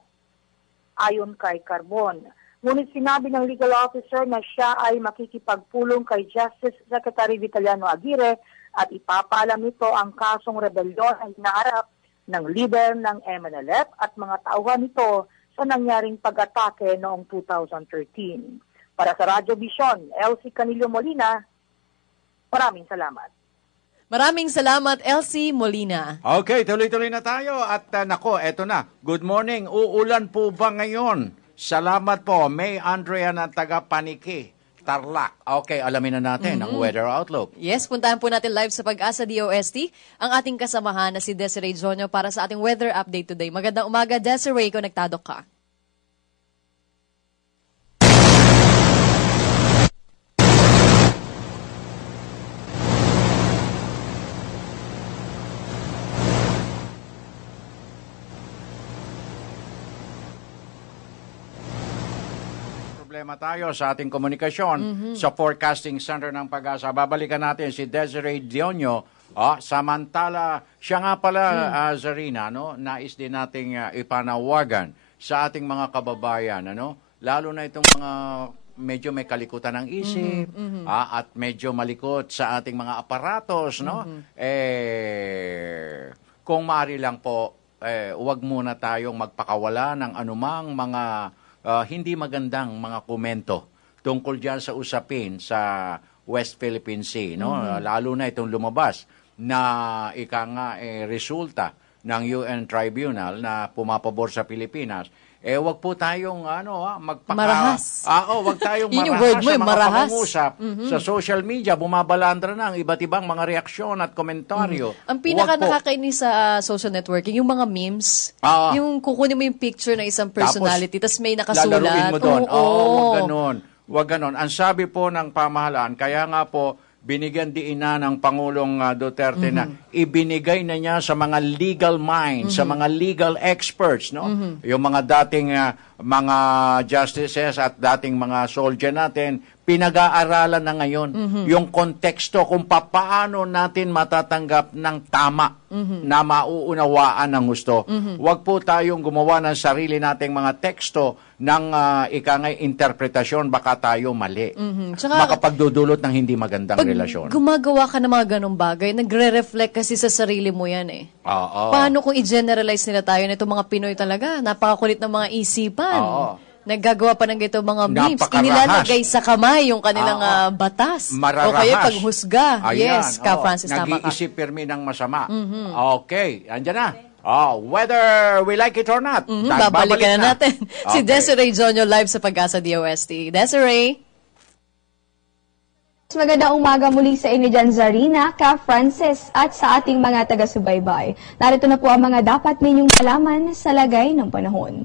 ayon kay Carbon. Ngunit sinabi ng legal officer na siya ay makikipagpulong kay Justice Secretary Vitaliano Aguirre at ipapaalam nito ang kasong rebellion na hinaharap ng leader ng MNLF at mga tauhan nito sa nangyaring pag-atake noong 2013. Para sa Radyo Vision, Elsie Canillo Molina, maraming salamat. Maraming salamat, Elsie Molina. Okay, tuloy-tuloy na tayo. At nako, eto na. Good morning. Uulan po ba ngayon Salamat po, May Andrea ng taga Paniki, Tarlac. Okay, alamin na natin ang weather outlook. Yes, puntahan po natin live sa Pag-asa DOST ang ating kasamahan na si Desiree Jonyo para sa ating weather update today. Magandang umaga, Desiree, konektado ka. Problema tayo sa ating komunikasyon sa Forecasting Center ng Pag-asa. Babalikan natin si Desiree Dionyo. Samantala, siya nga pala, Zarina, nais din nating ipanawagan sa ating mga kababayan, lalo na itong mga medyo may kalikutan ng isip at medyo malikot sa ating mga aparatos, kung maaari lang po, huwag muna tayong magpakawala ng anumang mga hindi magandang mga komento tungkol dyan sa usapin sa West Philippine Sea. Lalo na itong lumabas na resulta ng UN Tribunal na pumapabor sa Pilipinas. Wag po tayong marahas. Wag tayong Yun yung marahas word mo, sa mga marahas. pangungusap sa social media. Bumabalandra na ang iba't ibang mga reaksyon at komentaryo. Ang pinaka nakakainis sa social networking, yung mga memes, yung kukunin mo yung picture ng isang personality, tapos may nakasulat. Lalaruin mo doon. Wag ganon. Wag ganon. Ang sabi po ng pamahalaan, kaya nga po, binigyan diin na ng Pangulong Duterte na ibinigay na niya sa mga legal minds, sa mga legal experts, yung mga dating mga justices at dating mga soldier natin, pinag-aaralan na ngayon yung konteksto kung paano natin matatanggap ng tama na mauunawaan ng gusto. Huwag po tayong gumawa ng sarili nating mga teksto ng interpretasyon, baka tayo mali. Makapagdudulot ng hindi magandang relasyon. Gumagawa ka ng mga ganong bagay, nagre-reflect kasi sa sarili mo yan eh. Paano kung i-generalize nila tayo na itong mga Pinoy talaga? Napakakulit ng mga isipan. Naggagawa pa ng ito mga memes. Inilalagay sa kamay yung kanilang batas. Mararahas. O kaya paghusga. Yes, Ka Francis, tama ka. Nag-iisip pirmi ng masama. Okay, andyan na. Whether we like it or not. Babalikan na natin. Si Desiree Jonyo live sa Pag-asa DOST. Desiree? Magandang umaga muli sa inyo dyan, Zarina, Ka Francis, at sa ating mga taga-subaybay. Narito na po ang mga dapat ninyong malaman sa lagay ng panahon.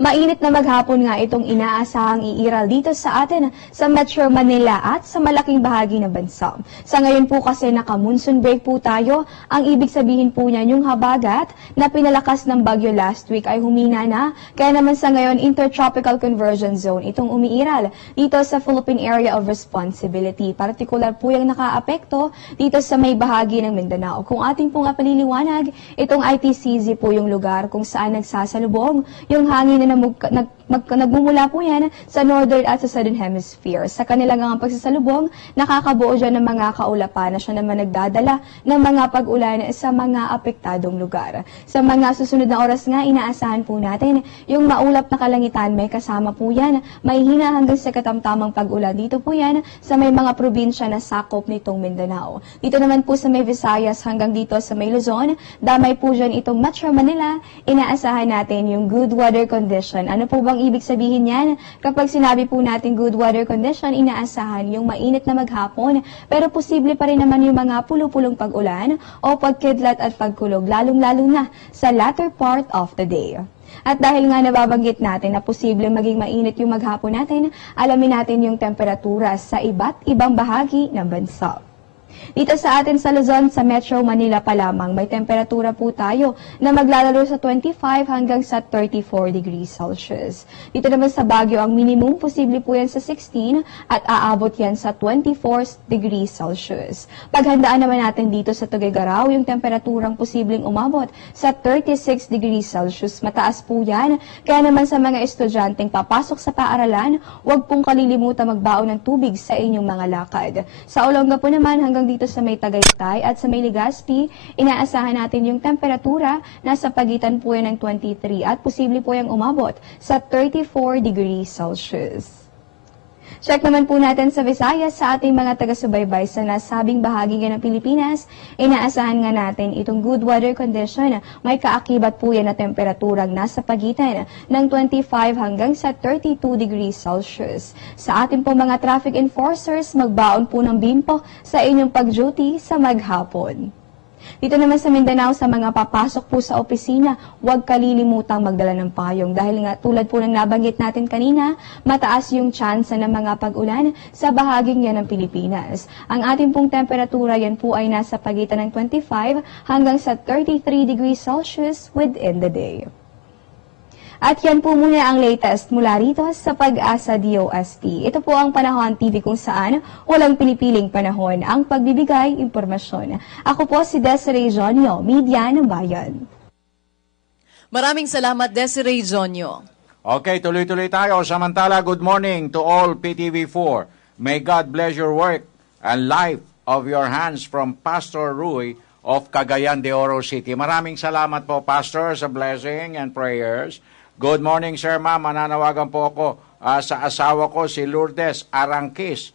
Mainit na maghapon nga itong inaasahang iiral dito sa atin sa Metro Manila at sa malaking bahagi ng bansa. Sa ngayon po kasi naka-monsoon break po tayo, ang ibig sabihin po niyan yung habagat na pinalakas ng bagyo last week ay humina na, kaya naman sa ngayon intertropical conversion zone itong umiiral dito sa Philippine Area of Responsibility. Partikular po yung nakaapekto dito sa may bahagi ng Mindanao. Kung ating pong paliliwanag, itong ITCZ po yung lugar kung saan nagsasalubong yung hangin na nagmumula po yan sa northern at sa southern hemisphere. Sa kanilang pagsasalubong, nakakabuo dyan ng mga kaulapan na siya naman nagdadala ng mga pag-ulan sa mga apektadong lugar. Sa mga susunod na oras nga, inaasahan po natin yung maulap na kalangitan, may kasama po yan, may hina hanggang sa katamtamang pag-ulan. Dito po yan sa may mga probinsya na sakop nitong Mindanao. Dito naman po sa may Visayas hanggang dito sa may Luzon, damay po dyan itong Metro Manila, inaasahan natin yung good weather condition. Ano po bang ibig sabihin yan? Kapag sinabi po natin good weather condition, inaasahan yung mainit na maghapon, pero posible pa rin naman yung mga pulo-pulong pag-ulan o pagkidlat at pagkulog, lalong-lalo na sa latter part of the day. At dahil nga nababanggit natin na posible maging mainit yung maghapon natin, alamin natin yung temperatura sa iba't ibang bahagi ng bansa. Dito sa atin sa Luzon, sa Metro Manila pa lamang, may temperatura po tayo na maglalaro sa 25 hanggang sa 34 degrees Celsius. Dito naman sa Baguio, ang minimum posible po yan sa 16 at aabot yan sa 24 degrees Celsius. Paghandaan naman natin dito sa Tuguegarao, yung temperaturang posibleng umabot sa 36 degrees Celsius. Mataas po yan, kaya naman sa mga estudyanteng papasok sa paaralan, huwag pong kalilimutan magbaon ng tubig sa inyong mga lakad. Sa Olonga po naman, hanggang dito sa may Tagaytay at sa may Legazpi, inaasahan natin yung temperatura nasa pagitan po yan ng 23 at posible po yung umabot sa 34 degrees Celsius. Check naman po natin sa Visayas sa ating mga taga-subaybay sa nasabing bahagi ng Pilipinas. Inaasahan nga natin itong good weather condition. May kaakibat po yan na temperaturang nasa pagitan ng 25 hanggang sa 32 degrees Celsius. Sa ating po mga traffic enforcers, magbaon po ng bimpo sa inyong pag-duty sa maghapon. Dito naman sa Mindanao, sa mga papasok po sa opisina, huwag kalilimutang magdala ng payong dahil nga tulad po ng nabanggit natin kanina, mataas yung tsansa ng mga pag-ulan sa bahaging yan ng Pilipinas. Ang ating pong temperatura yan po ay nasa pagitan ng 25 hanggang sa 33 degrees Celsius within the day. At yan po muna ang latest mula rito sa Pag-asa DOST. Ito po ang Panahon TV kung saan walang pinipiling panahon ang pagbibigay impormasyon. Ako po si Desiree Jonio, Media ng Bayan. Maraming salamat, Desiree Jonio. Okay, tuloy-tuloy tayo. Samantala, good morning to all PTV4. May God bless your work and life of your hands from Pastor Rui of Cagayan de Oro City. Maraming salamat po, Pastor, sa blessing and prayers. Good morning, Sir, Ma'am. Mananawagan po ako sa asawa ko, si Lourdes Arangkis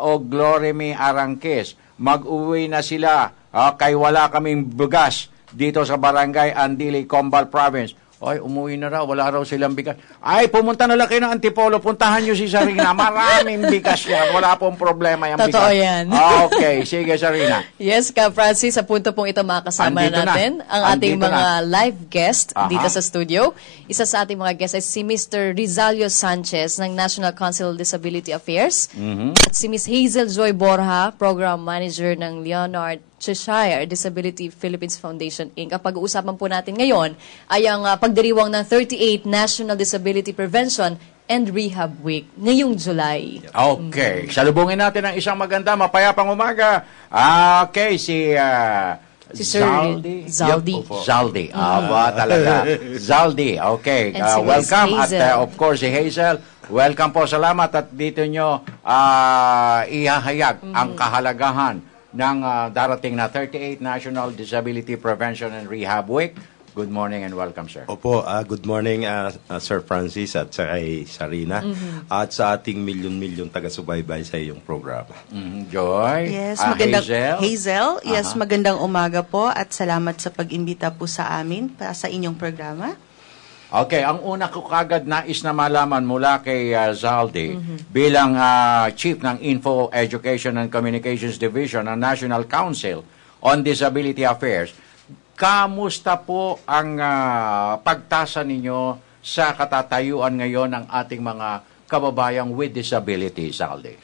o Glorimi Arangkis. Mag-uwi na sila kay wala kaming bugas dito sa Barangay Andili, Combal Province. Ay, umuwi na raw. Wala raw silang bigas. Ay, pumunta na lang kayo ng Antipolo. Puntahan nyo si Sarina. Maraming bigas yan. Wala pong problema yung bigas. Totoo yan. Okay. Sige, Sarina. Yes, Ka Francis. Sa punto pong ito makasama natin ang ating mga live guest dito sa studio. Isa sa ating mga guests ay si Mr. Rizalio Sanchez ng National Council of Disability Affairs. At si Ms. Hazel Joy Borja, Program Manager ng Leonard Cheshire Disability Philippines Foundation, Inc. Ang pag-uusapan po natin ngayon ay ang pagdiriwang ng 38 National Disability Prevention and Rehab Week ngayong July. Okay. Salubungin natin ang isang maganda, mapayapang umaga. Okay, si Sir Zaldi. Zaldi. Ba talaga. Zaldi. Okay. Welcome. At of course, si Hazel. Welcome po. Salamat. At dito nyo ihahayag ang kahalagahan ng darating na 38 National Disability Prevention and Rehab Week. Good morning and welcome, sir. Opo, good morning, Sir Francis at sa Sarina at sa ating milyon-milyon taga-subaybay sa iyong programa. Joy? Yes, Hazel? Yes, magandang umaga po at salamat sa pag-imbita po sa amin sa inyong programa. Okay, ang una ko kagad nais na malaman mula kay Zaldi bilang Chief ng Info, Education and Communications Division ng National Council on Disability Affairs, kamusta po ang pagtasa ninyo sa katatayuan ngayon ng ating mga kababayang with disability, Zaldi?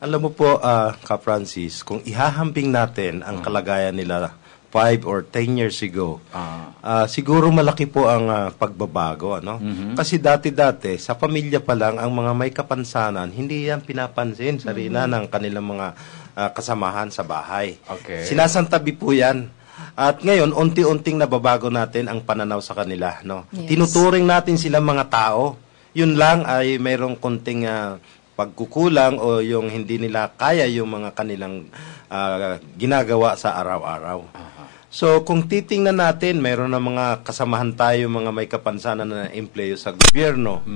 Alam mo po, Ka Francis, kung ihahambing natin ang kalagayan nila 5 or 10 years ago, siguro malaki po ang pagbabago. Ano? Kasi dati-dati, sa pamilya pa lang, ang mga may kapansanan, hindi yan pinapansin sa rina ng kanilang mga kasamahan sa bahay. Okay. Sinasantabi po yan. At ngayon, unti-unting nababago natin ang pananaw sa kanila. No? Yes. Tinuturing natin silang mga tao. Yun lang ay mayroong konting pagkukulang o yung hindi nila kaya yung mga kanilang ginagawa sa araw-araw. So, kung titingnan natin, mayroon na mga kasamahan tayo, mga may kapansanan na empleyo sa gobyerno.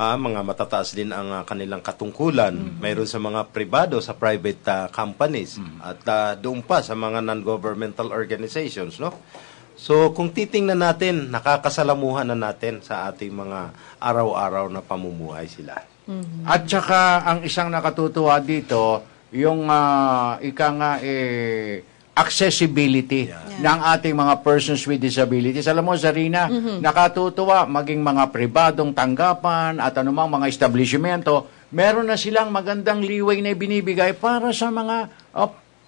Mga matataas din ang kanilang katungkulan. Mayroon sa mga pribado, sa private companies. At doon pa sa mga non-governmental organizations. No? So, kung titingnan natin, nakakasalamuhan na natin sa ating mga araw-araw na pamumuhay sila. At saka, ang isang nakatutuwa dito, yung accessibility ng ating mga persons with disabilities. Alam mo, Zarina, nakatutuwa maging mga pribadong tanggapan at anumang mga establishmento, meron na silang magandang leeway na binibigay para sa mga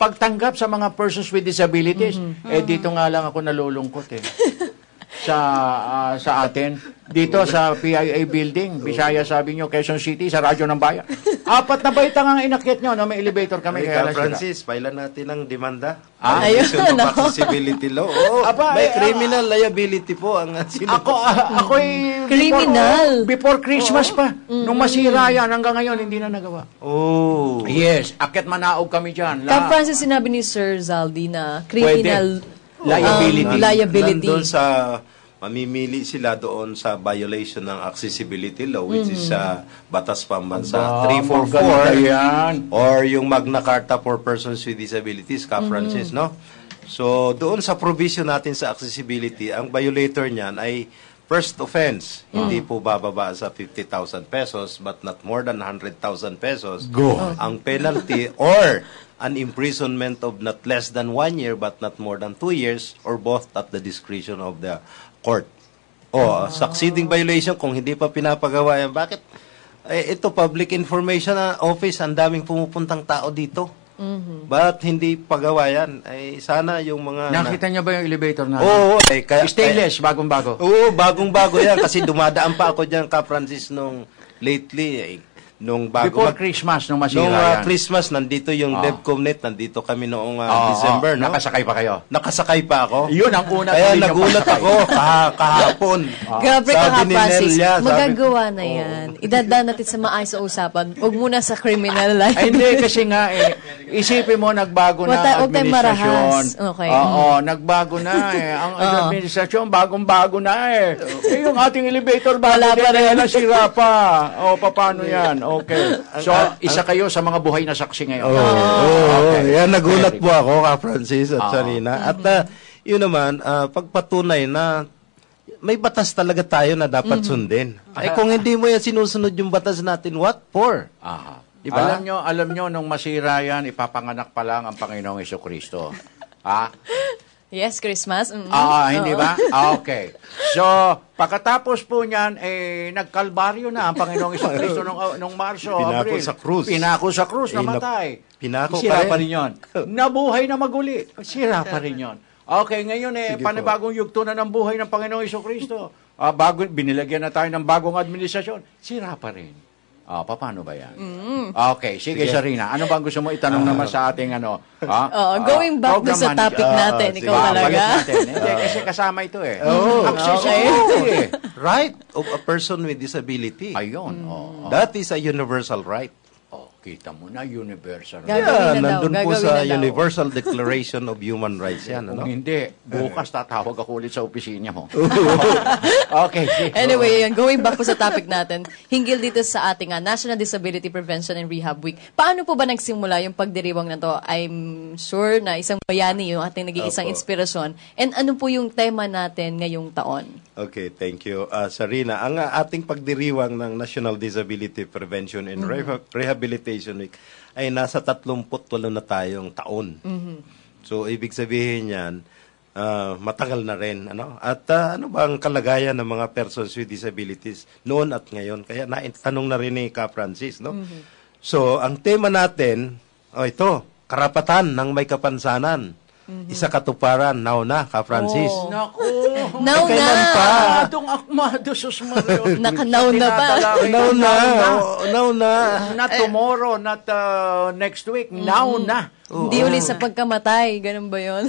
pagtanggap sa mga persons with disabilities. Dito nga lang ako nalulungkot sa atin. Dito sa PIA building, Bisaya, sabi nyo, Quezon City, sa Radyo ng Bayan. 4 na baita nga inakyat nyo, no? May elevator kami. Kaya Francis, pailan natin ang demanda. Ayun, accessibility law. May criminal liability po ang ako'y criminal. Before Christmas pa. Nung masira yan, hanggang ngayon, hindi na nagawa. Yes, akyat manaog kami dyan. Ka Francis, sinabi ni Sir Zaldi na criminal liability. Nandun sa mamimili sila doon sa violation ng accessibility law, which is Batas Pambansa Aba, 344 or yung Magna Carta for Persons with Disabilities, Ka Francis, no? So, doon sa provision natin sa accessibility, ang violator niyan ay first offense, hindi po bababa sa 50,000 pesos but not more than 100,000 pesos. Ang penalty or an imprisonment of not less than 1 year but not more than 2 years or both at the discretion of the court. Succeeding violation, kung hindi pa pinapagawa yan, bakit? Ito, public information office, ang daming pumupuntang tao dito. Ba't hindi pagawa yan? Sana yung mga... Nakita niyo ba yung elevator natin? Oo. Stainless, bagong-bago. Oo, bagong-bago yan. Kasi dumadaan pa ako dyan, Ka Francis, nung lately. Nung Before Christmas, nung masira yan. Christmas, nandito yung DevComNet, nandito kami noong December. No? Nakasakay pa kayo? Nakasakay pa ako. Yun ang una. Kaya nagulat ako kahapon. Grabe ka, Francis. Nelia, Magagawa na yan. Idadaan natin sa maayos sa usapan. Huwag muna sa criminal line. Ay, hindi, kasi nga isipin mo, nagbago na ang administrasyon. Okay. Oo, nagbago na Ang administrasyon, bagong-bago na yung ating elevator, bago din nasira pa. Paano yan? Okay. So, isa kayo sa mga buhay na saksi ngayon. Okay. Yan, nagulat po ako, Ka Francis at Sarina. At yun naman, pagpatunay na may batas talaga tayo na dapat sundin. Kung hindi mo yan sinusunod yung batas natin, what for? Diba? Alam nyo, nung masira yan, ipapanganak pa lang ang Panginoong Jesucristo. Yes, Christmas. Hindi ba? Okay. So, pagkatapos po niyan, nagkalbaryo na ang Panginoong Jesucristo nung Marso, Pinako Abril. sa krus. Pinako sa krus, namatay. Sira pa rin yun. Nabuhay na maguli. Sira pa rin yun. Okay, ngayon panibagong yugto na ng buhay ng Panginoong Jesucristo. Binilagyan na tayo ng bagong administrasyon. Sira pa rin. Paano ba yan? Okay, sige, Sarina. Ano bang gusto mo itanong naman sa ating going back sa topic natin, ikaw talaga. Hindi, kasi kasama ito Accessibility. Right of a person with disability. Ayun. That is a universal right. Kita mo na, universal. Nandun po sa Universal Declaration of Human Rights yan. Kung hindi, bukas tatawag ako ulit sa opisina mo. Okay. Anyway, going back po sa topic natin, hinggil dito sa ating National Disability Prevention and Rehab Week. Paano po ba nagsimula yung pagdiriwang na to? I'm sure na isang bayani yung ating nag-iisang inspirasyon. And ano po yung tema natin ngayong taon? Okay, thank you. Sarina, ang ating pagdiriwang ng National Disability Prevention and Rehabilitation Week ay nasa 38 na tayong taon. So, ibig sabihin yan, matagal na rin. At ano ba ang kalagayan ng mga persons with disabilities noon at ngayon? Kaya naitanong na rin ni Ka Francis. No? So, ang tema natin, ito, karapatan ng may kapansanan. Isa katuparan, now na, Ka Francis. Naku! Now na! Adong akmado, sus Mario. Nakanaw na pa. Now na. Not tomorrow, not next week. Now na. Hindi uli sa pagkamatay, ganun ba yun?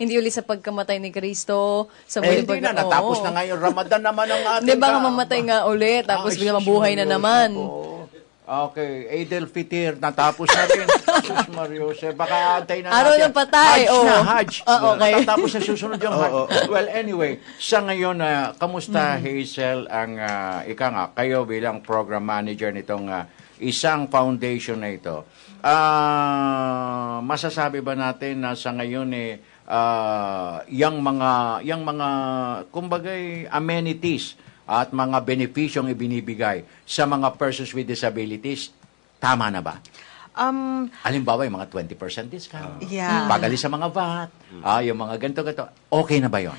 Hindi uli sa pagkamatay ni Kristo. Hindi na, natapos na ngayon. Ramadan naman ang ating... Hindi ba mamatay nga uli, tapos bigla mabuhay na naman. Okay, Eidel Fitir, natapos na rin. Sus Mario, baka antay na natin. Araw ng patay. Hajj. Okay. Tapos na susunod yung Hajj. Well, anyway, sa ngayon, kamusta Hazel ang, kayo bilang program manager nitong isang foundation na ito? Masasabi ba natin na sa ngayon yung mga kumbagay amenities at mga benepisyong ibinibigay sa mga persons with disabilities, tama na ba? Halimbawa, yung mga 20% discount, pagalis sa mga VAT, yung mga ganito-ganito, okay na ba yun?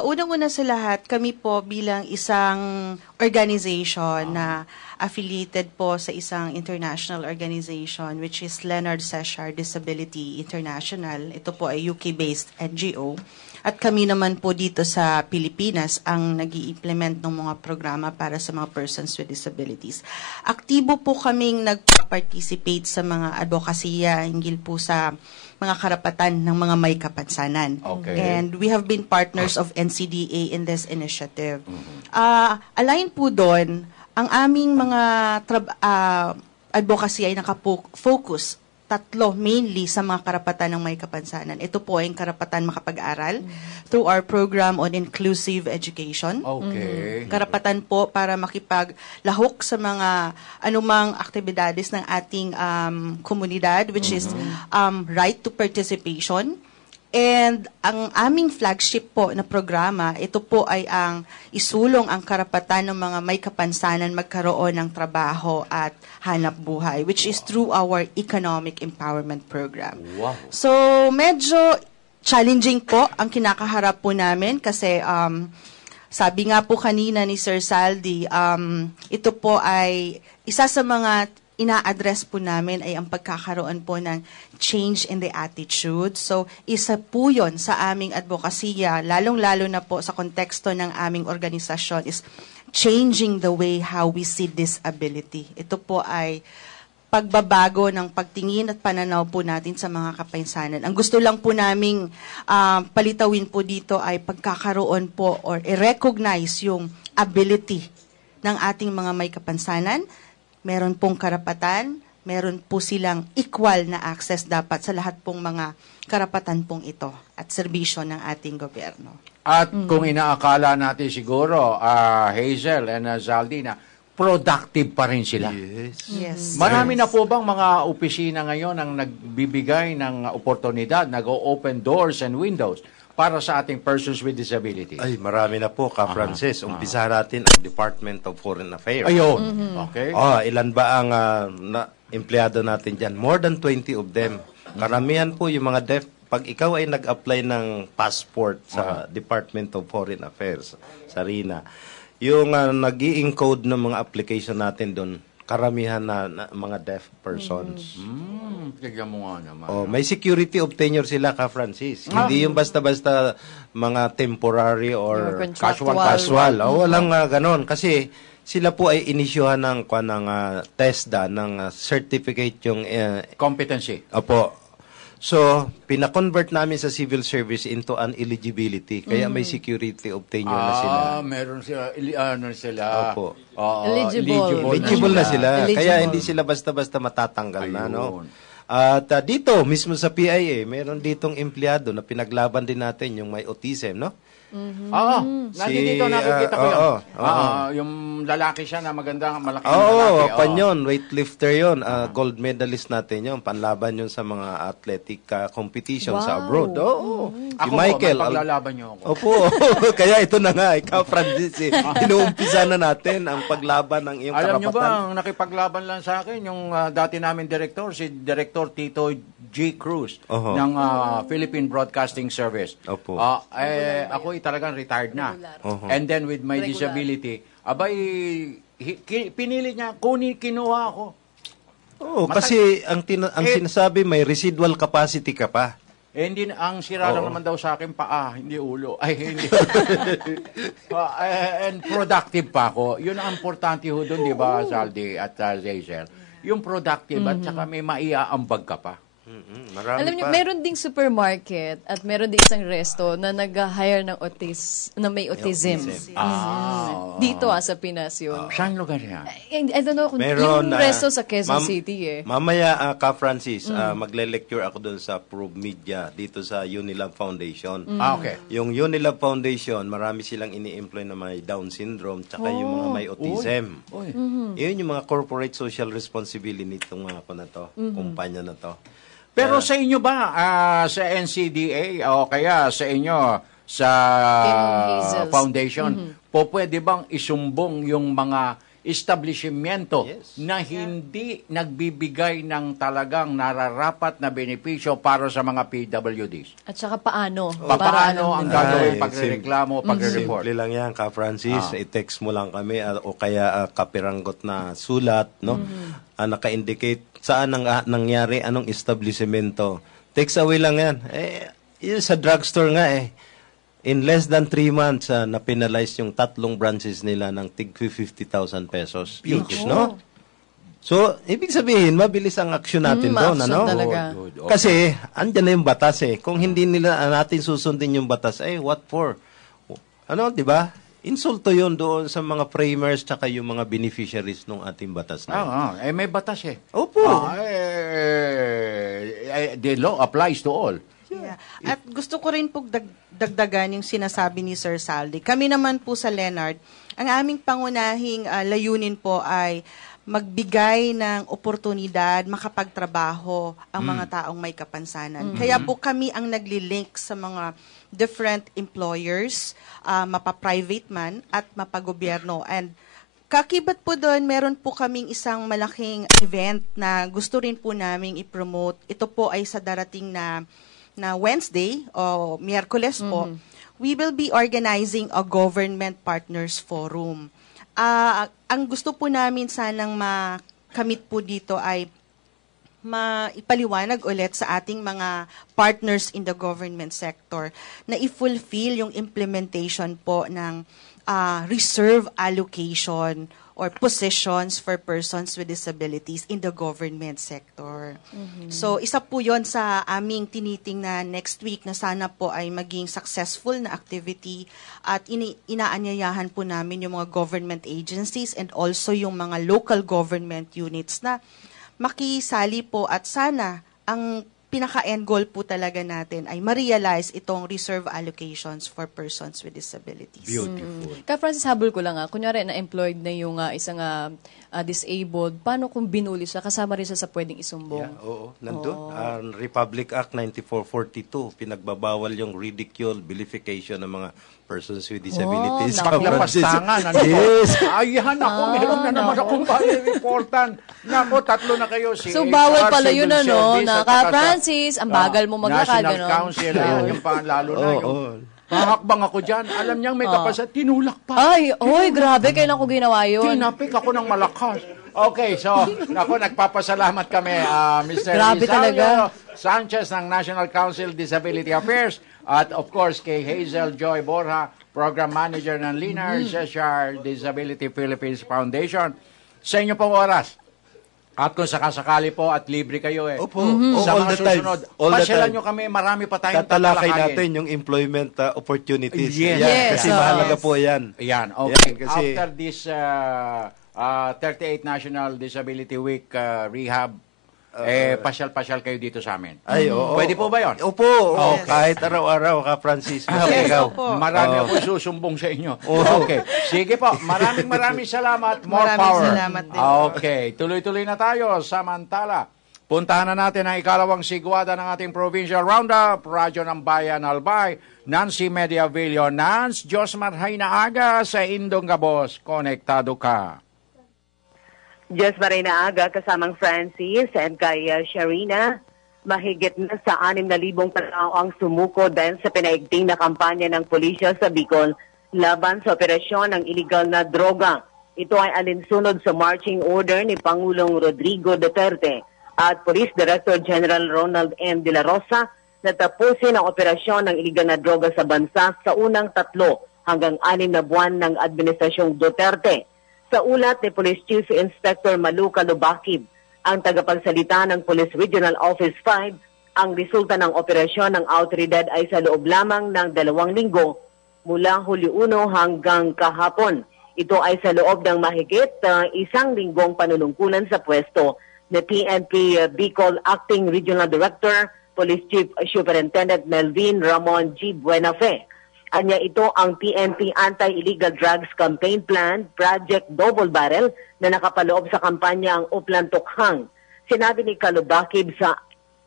Unang-una sa lahat, kami po bilang isang organization na affiliated po sa isang international organization which is Leonard Seshar Disability International. Ito po ay UK-based NGO. At kami naman po dito sa Pilipinas ang nag-i-implement ng mga programa para sa mga persons with disabilities. Aktibo po kaming nag-participate sa mga advokasya hinggil po sa mga karapatan ng mga may kapansanan. Okay. And we have been partners of NCDA in this initiative. Align po doon, ang aming mga advocacy ay nakafocus tatlo mainly sa mga karapatan ng may kapansanan. Ito po ay ang karapatan makapag-aral through our program on inclusive education. Okay. Karapatan po para makipaglahok sa mga anumang aktibidades ng ating komunidad, which is right to participation. And ang aming flagship po na programa, ito po ay ang isulong ang karapatan ng mga may kapansanan magkaroon ng trabaho at hanap buhay, which is through our economic empowerment program. Wow. So, medyo challenging po ang kinakaharap po namin kasi sabi nga po kanina ni Sir Saldi, ito po ay isa sa mga ina-address po namin ay ang pagkakaroon po ng change in the attitude. So, isa po yun sa aming advokasya, lalong-lalo na po sa konteksto ng aming organisasyon is changing the way how we see disability. Ito po ay pagbabago ng pagtingin at pananaw po natin sa mga kapansanan. Ang gusto lang po naming palitawin po dito ay pagkakaroon po or i-recognize yung ability ng ating mga may kapansanan. Meron pong karapatan, meron po silang equal na access dapat sa lahat pong mga karapatan pong ito at serbisyo ng ating gobyerno. At kung inaakala natin siguro, Hazel and Zaldina, productive pa rin sila. Yes. Marami na po bang mga opisina ngayon ang nagbibigay ng oportunidad, nag-open doors and windows para sa ating persons with disabilities? Ay, marami na po, Francis. Umpisahan natin ang Department of Foreign Affairs. Ayun. Okay. Ilan ba ang empleyado natin dyan? More than 20 of them. Karamihan po yung mga deaf. Pag ikaw ay nag-apply ng passport sa Department of Foreign Affairs, sa RINA, yung nag-i-encode ng mga application natin doon, karamihan na mga deaf persons. Tignan mo nga naman. May security of tenure sila, Francis. Hindi yung basta-basta mga temporary or casual. Walang ganon. Kasi sila po ay inisyuhan ng TESDA, ng certificate yung competency. Opo. So, pina-convert namin sa civil service into an eligibility. Kaya may security of tenure na sila. Meron sila. Opo. Eligible na sila. Eligible. Kaya hindi sila basta-basta matatanggal na, no? At dito, mismo sa PIA, meron ditong empleyado na pinaglaban din natin yung may autism, no? Nandito nakikita ko yun. Yung lalaki siya na magandang malaking lalaki. Panyon, weightlifter yun. Gold medalist natin yun. Panlaban yun sa mga athletic competition sa abroad. Ako Michael, po, paglalaban niyo ako. Opo. Kaya ito na nga, ikaw, Francis, inuumpisa na natin ang paglaban ng iyong karapatan. Alam niyo ba, ang nakipaglaban lang sa akin, yung dati namin director, si Director Tito G. Cruz ng Philippine Broadcasting Service. Opo. Ako talagang retired na. And then with my disability, pinili niya, kinuha ako. Kasi ang sinasabi, may residual capacity ka pa. Hindi, ang sira lang naman daw sa akin, paa, hindi ulo. Hindi. And productive pa ako. Yun ang importante ho doon, di ba, Saldi at Zazel? Yung productive at saka may maiaambag ka pa. Alam niyo, meron ding supermarket at meron ding isang resto na nag-hire ng na may autism. Dito sa Pinas yun. Saan lugar yan? I don't know, Meron, yung resto sa Quezon City Mamaya, Francis, magle-lecture ako doon sa Prove Media dito sa Unilab Foundation. Okay. Yung Unilab Foundation, marami silang ini-employ na may Down syndrome tsaka yung mga may autism. Yun yung mga corporate social responsibility nitong mga kumpanya na to. Pero sa inyo ba, sa NCDA o kaya sa inyo, sa foundation, pwede bang isumbong yung mga establishmento na hindi nagbibigay ng talagang nararapat na benepisyo para sa mga PWDs? At saka paano? Paano ang gagawin pagrereklamo, pagre-report? Simple lang yan, Francis. I-text mo lang kami o kaya kapiranggot na sulat, no? Naka-indicate saan nangyari, anong establishmento. Text away lang yan. Yun sa drugstore nga in less than 3 months, na-penalize yung 3 branches nila ng tig 50,000 pesos each, no? So, ibig sabihin, mabilis ang aksyon natin doon, ano? Kasi, andyan na yung batas Kung hindi natin susundin yung batas, what for? Di ba? Insulto yun doon sa mga framers tsaka yung mga beneficiaries ng ating batas na. May batas Opo. the law applies to all. Yeah. At gusto ko rin po dagdagan yung sinasabi ni Sir Saldi. Kami naman po sa Leonard, ang aming pangunahing layunin po ay magbigay ng oportunidad, makapagtrabaho ang mga taong may kapansanan. Kaya po kami ang nagli-link sa mga different employers, mapa-private man at mapa-gobyerno. And kakibat po doon, meron po kaming isang malaking event na gusto rin po naming i-promote. Ito po ay sa darating na Wednesday o Miyerkules po. We will be organizing a government partners forum. Ang gusto po namin sanang makamit po dito ay maipaliwanag ulit sa ating mga partners in the government sector na i-fulfill yung implementation po ng reserve allocation or positions for persons with disabilities in the government sector. So, isa po yon sa aming tinitingnan next week na sana po ay maging successful na activity at inaanyayahan po namin yung mga government agencies and also yung mga local government units na makisali po at sana ang pinaka-end goal po talaga natin ay ma-realize itong reserve allocations for persons with disabilities. Beautiful. Ka Francis, habol ko lang kunyari na-employed na yung isang disabled, paano kung binuli siya? Kasama rin siya sa pwedeng isumbong? Yeah, oo. Nandun. Republic Act 9442, pinagbabawal yung ridicule, vilification ng mga persons with disabilities. Paglapastangan. Yes. Ayan ako, meron na naman akong reportan. Nako, 3 na kayo. So, bawal pala yun, Naka Francis, ang bagal mo maglakad. National Council, ayan yung lalo na yung Mahakbang ako dyan. Alam niyang may kapasa, tinulak pa. Ay, oy, grabe. Kailan ko ginawa yun? Tinapik ako ng malakas. Okay, so, nagpapasalamat kami, Mr. Grabe talaga. Sanchez ng National Council Disability Affairs at of course kay Hazel Joy Borja, Program Manager ng Linar Cesar Disability Philippines Foundation. Sa inyo pong oras. At kung sakasakali po at libre kayo Opo. Sa All mga the time. susunod, All the pasyalan time. nyo kami, marami pa tayong tatalakay tatalakayin. natin yung employment opportunities. Yes. Yan, kasi mahalaga po yan. Yan, okay. Yan, kasi After this 38 National Disability Week rehab, pasyal-pasyal kayo dito sa amin. Ay, oo. Pwede po ba yun? Opo, kahit araw-araw ka, Francis. Okay, marami ako susumbong sa inyo. Okay, sige po. Maraming salamat. More power. Salamat din. Okay, tuloy-tuloy na tayo. Samantala, puntahan na natin ang ikalawang sigwada ng ating Provincial Roundup, Radyo ng Bayan Albay, Nancy Mediavillo. Nance, Diyos marhay na aga sa Indong Gabos. Konektado ka. Diyos maray na aga kasamang Francis and kay Sharina. Mahigit na sa 6,000 tao ang sumuko dahil sa pinaigting na kampanya ng pulisya sa Bicol laban sa operasyon ng iligal na droga. Ito ay alinsunod sa marching order ni Pangulong Rodrigo Duterte at Police Director General Ronald M. De La Rosa na tapusin ang operasyon ng iligal na droga sa bansa sa unang 3 hanggang 6 na buwan ng Administrasyong Duterte. Sa ulat ni Police Chief Inspector Malu Calubakib, ang tagapagsalita ng Police Regional Office 5, ang resulta ng operasyon ng autoridad ay sa loob lamang ng 2 linggo mula Hulyo 1 hanggang kahapon. Ito ay sa loob ng mahigit 1 linggong panunungkulan sa pwesto ni PNP Bicol Acting Regional Director, Police Chief Superintendent Melvin Ramon G. Buenafe. Anya ito ang PNP Anti-Illegal Drugs Campaign Plan, Project Double Barrel, na nakapaloob sa kampanya ang Uplan Tukhang. Sinabi ni Calubakib sa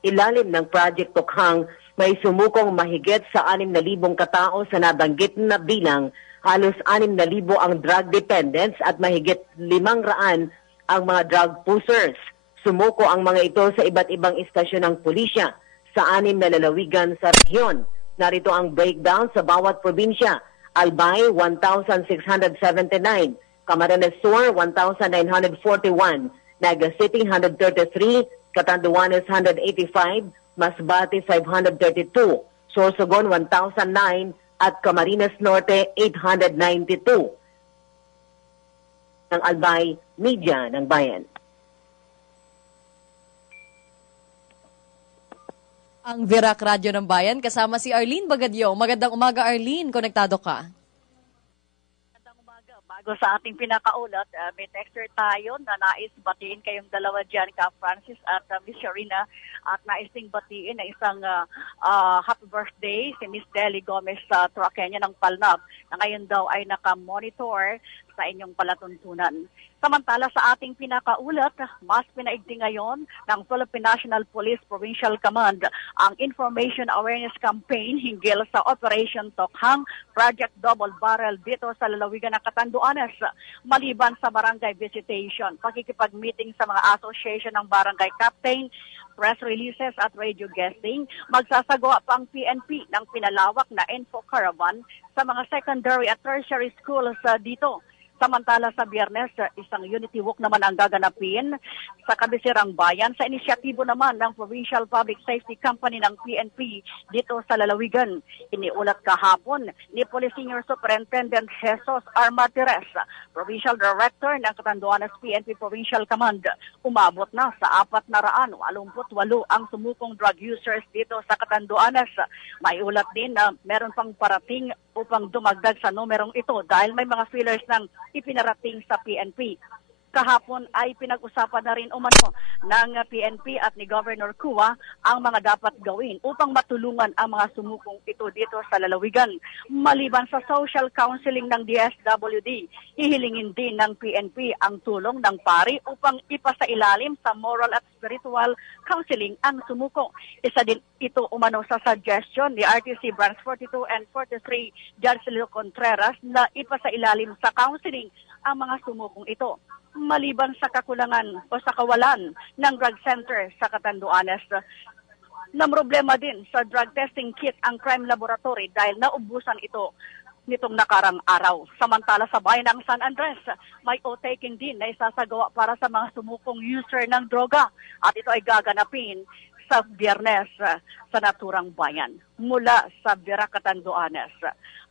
ilalim ng Project Tukhang, may sumukong mahigit sa 6,000 katao sa nabanggit na bilang, halos 6,000 ang drug dependents at mahigit 500 ang mga drug pushers. Sumuko ang mga ito sa iba't ibang istasyon ng pulisya sa 6 na lalawigan sa rehiyon. Narito ang breakdown sa bawat probinsya. Albay, 1,679. Camarines Sur, 1,941. Naga City, 133. Catanduanes, 185. Masbate, 532. Sorsogon, 1,009. At Camarines Norte, 892. Ng Albay, Media ng Bayan. Ang Virac Radyo ng Bayan, kasama si Arlene Bagadyo. Magandang umaga, Arlene. Konektado ka. Bago sa ating pinakaulat, may texter tayo na nais batiin kayong dalawa dyan, Ka Francis at Miss Sharina, at nais ding batiin na isang happy birthday si Miss Deli Gomez sa Traqueña ng Palnab, na ngayon daw ay nakamonitor sa inyong palatuntunan. Samantala sa ating pinakaulat, mas pinaigting ngayon ng Philippine National Police Provincial Command ang Information Awareness Campaign hinggil sa Operation Tokhang Project Double Barrel dito sa lalawigan ng Catanduanes. Maliban sa barangay visitation, pakikipag-meeting sa mga association ng barangay captain, press releases at radio guesting, magsasagawa pa ang PNP ng pinalawak na info caravan sa mga secondary at tertiary schools dito. Samantala sa Biyernes, isang unity walk naman ang gaganapin sa Kabisirang Bayan sa inisyatibo naman ng Provincial Public Safety Company ng PNP dito sa lalawigan. Iniulat kahapon ni Police Senior Superintendent Jesus R. Martires, Provincial Director ng Catanduanes PNP Provincial Command. Umabot na sa 488 ang sumukong drug users dito sa Catanduanes. Maiulat din na meron pang parating upang dumagdag sa numerong ito dahil may mga fillers ng ipinarating sa PNP. Kahapon ay pinag-usapan na rin umano ng PNP at ni Governor Cua ang mga dapat gawin upang matulungan ang mga sumukong ito dito sa lalawigan. Maliban sa social counseling ng DSWD, ihilingin din ng PNP ang tulong ng pari upang ipasailalim sa moral at spiritual counseling ang sumuko. Isa din ito umano sa suggestion ni RTC Branch 42 and 43 Judge Leo Contreras na ipasailalim sa counseling ang mga sumukong ito. Maliban sa kakulangan o sa kawalan ng drug center sa Catanduanes, na problema din sa drug testing kit ang crime laboratory dahil naubusan ito nitong nakarang araw. Samantala sa bayan ng San Andres, may o-taking din na isasagawa para sa mga sumukong user ng droga at ito ay gaganapin sa Biyernes sa naturang bayan. Mula sa Vera, Catanduanes,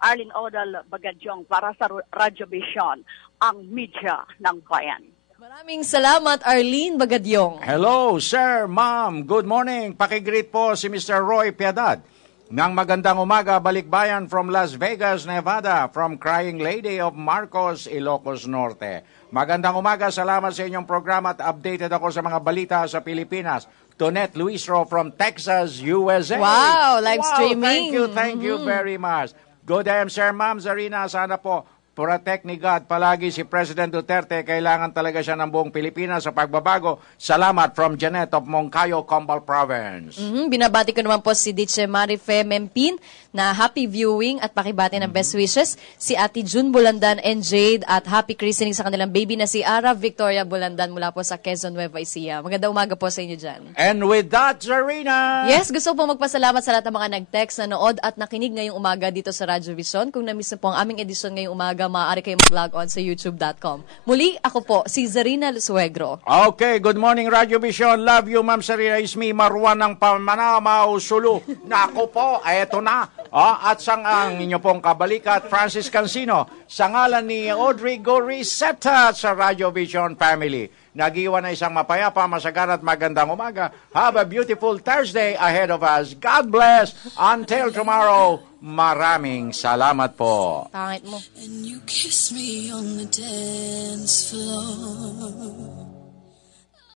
Arlene Odal Bagadyong para sa Radyo Vision, ang media ng bayan. Maraming salamat, Arlene Bagadyong. Hello, sir, ma'am. Good morning. Pakigreet po si Mr. Roy Piedad. Ng magandang umaga, balikbayan from Las Vegas, Nevada, from Crying Lady of Marcos, Ilocos Norte. Magandang umaga, salamat sa inyong programa at updated ako sa mga balita sa Pilipinas. Tonette Luisro from Texas, USA. Wow, live streaming. Thank you very much. Good day, sir, ma'am, Zarina, sana po protect ni God palagi si President Duterte. Kailangan talaga siya ng buong Pilipinas sa pagbabago. Salamat from Janet of Moncayo, Combal Province. Binabati ko naman po si Diche Marife Mempin na happy viewing at pakibati ng best wishes. Si Ate June Bulandan and Jade at happy christening sa kanilang baby na si Ara Victoria Bulandan mula po sa Quezon, Nueva Ecija. Magandang umaga po sa inyo dyan. And with that, Zarina! Yes, gusto po magpasalamat sa lahat ng mga nag-text, nanood at nakinig ngayong umaga dito sa Radyo Vision. Kung na-miss na po ang aming edisyon ngayong umaga, maaari kayo mag-log on sa youtube.com. Muli, ako po, si Zarina Lusuegro. Okay, good morning, Radio Vision. Love you, Ma'am Zarina. It's me, Marwan ng Pamanamaw, Sulu. Nako po, eto na. At sang ang inyo pong kabalikat, Francis Cancino, sa ngalan ni Audrey Goriseta sa Radio Vision Family. Nag-iwan na isang mapayapa, masagan at magandang umaga. Have a beautiful Thursday ahead of us. God bless. Until tomorrow, maraming salamat po. Pangit mo. And you kiss me on the dance floor.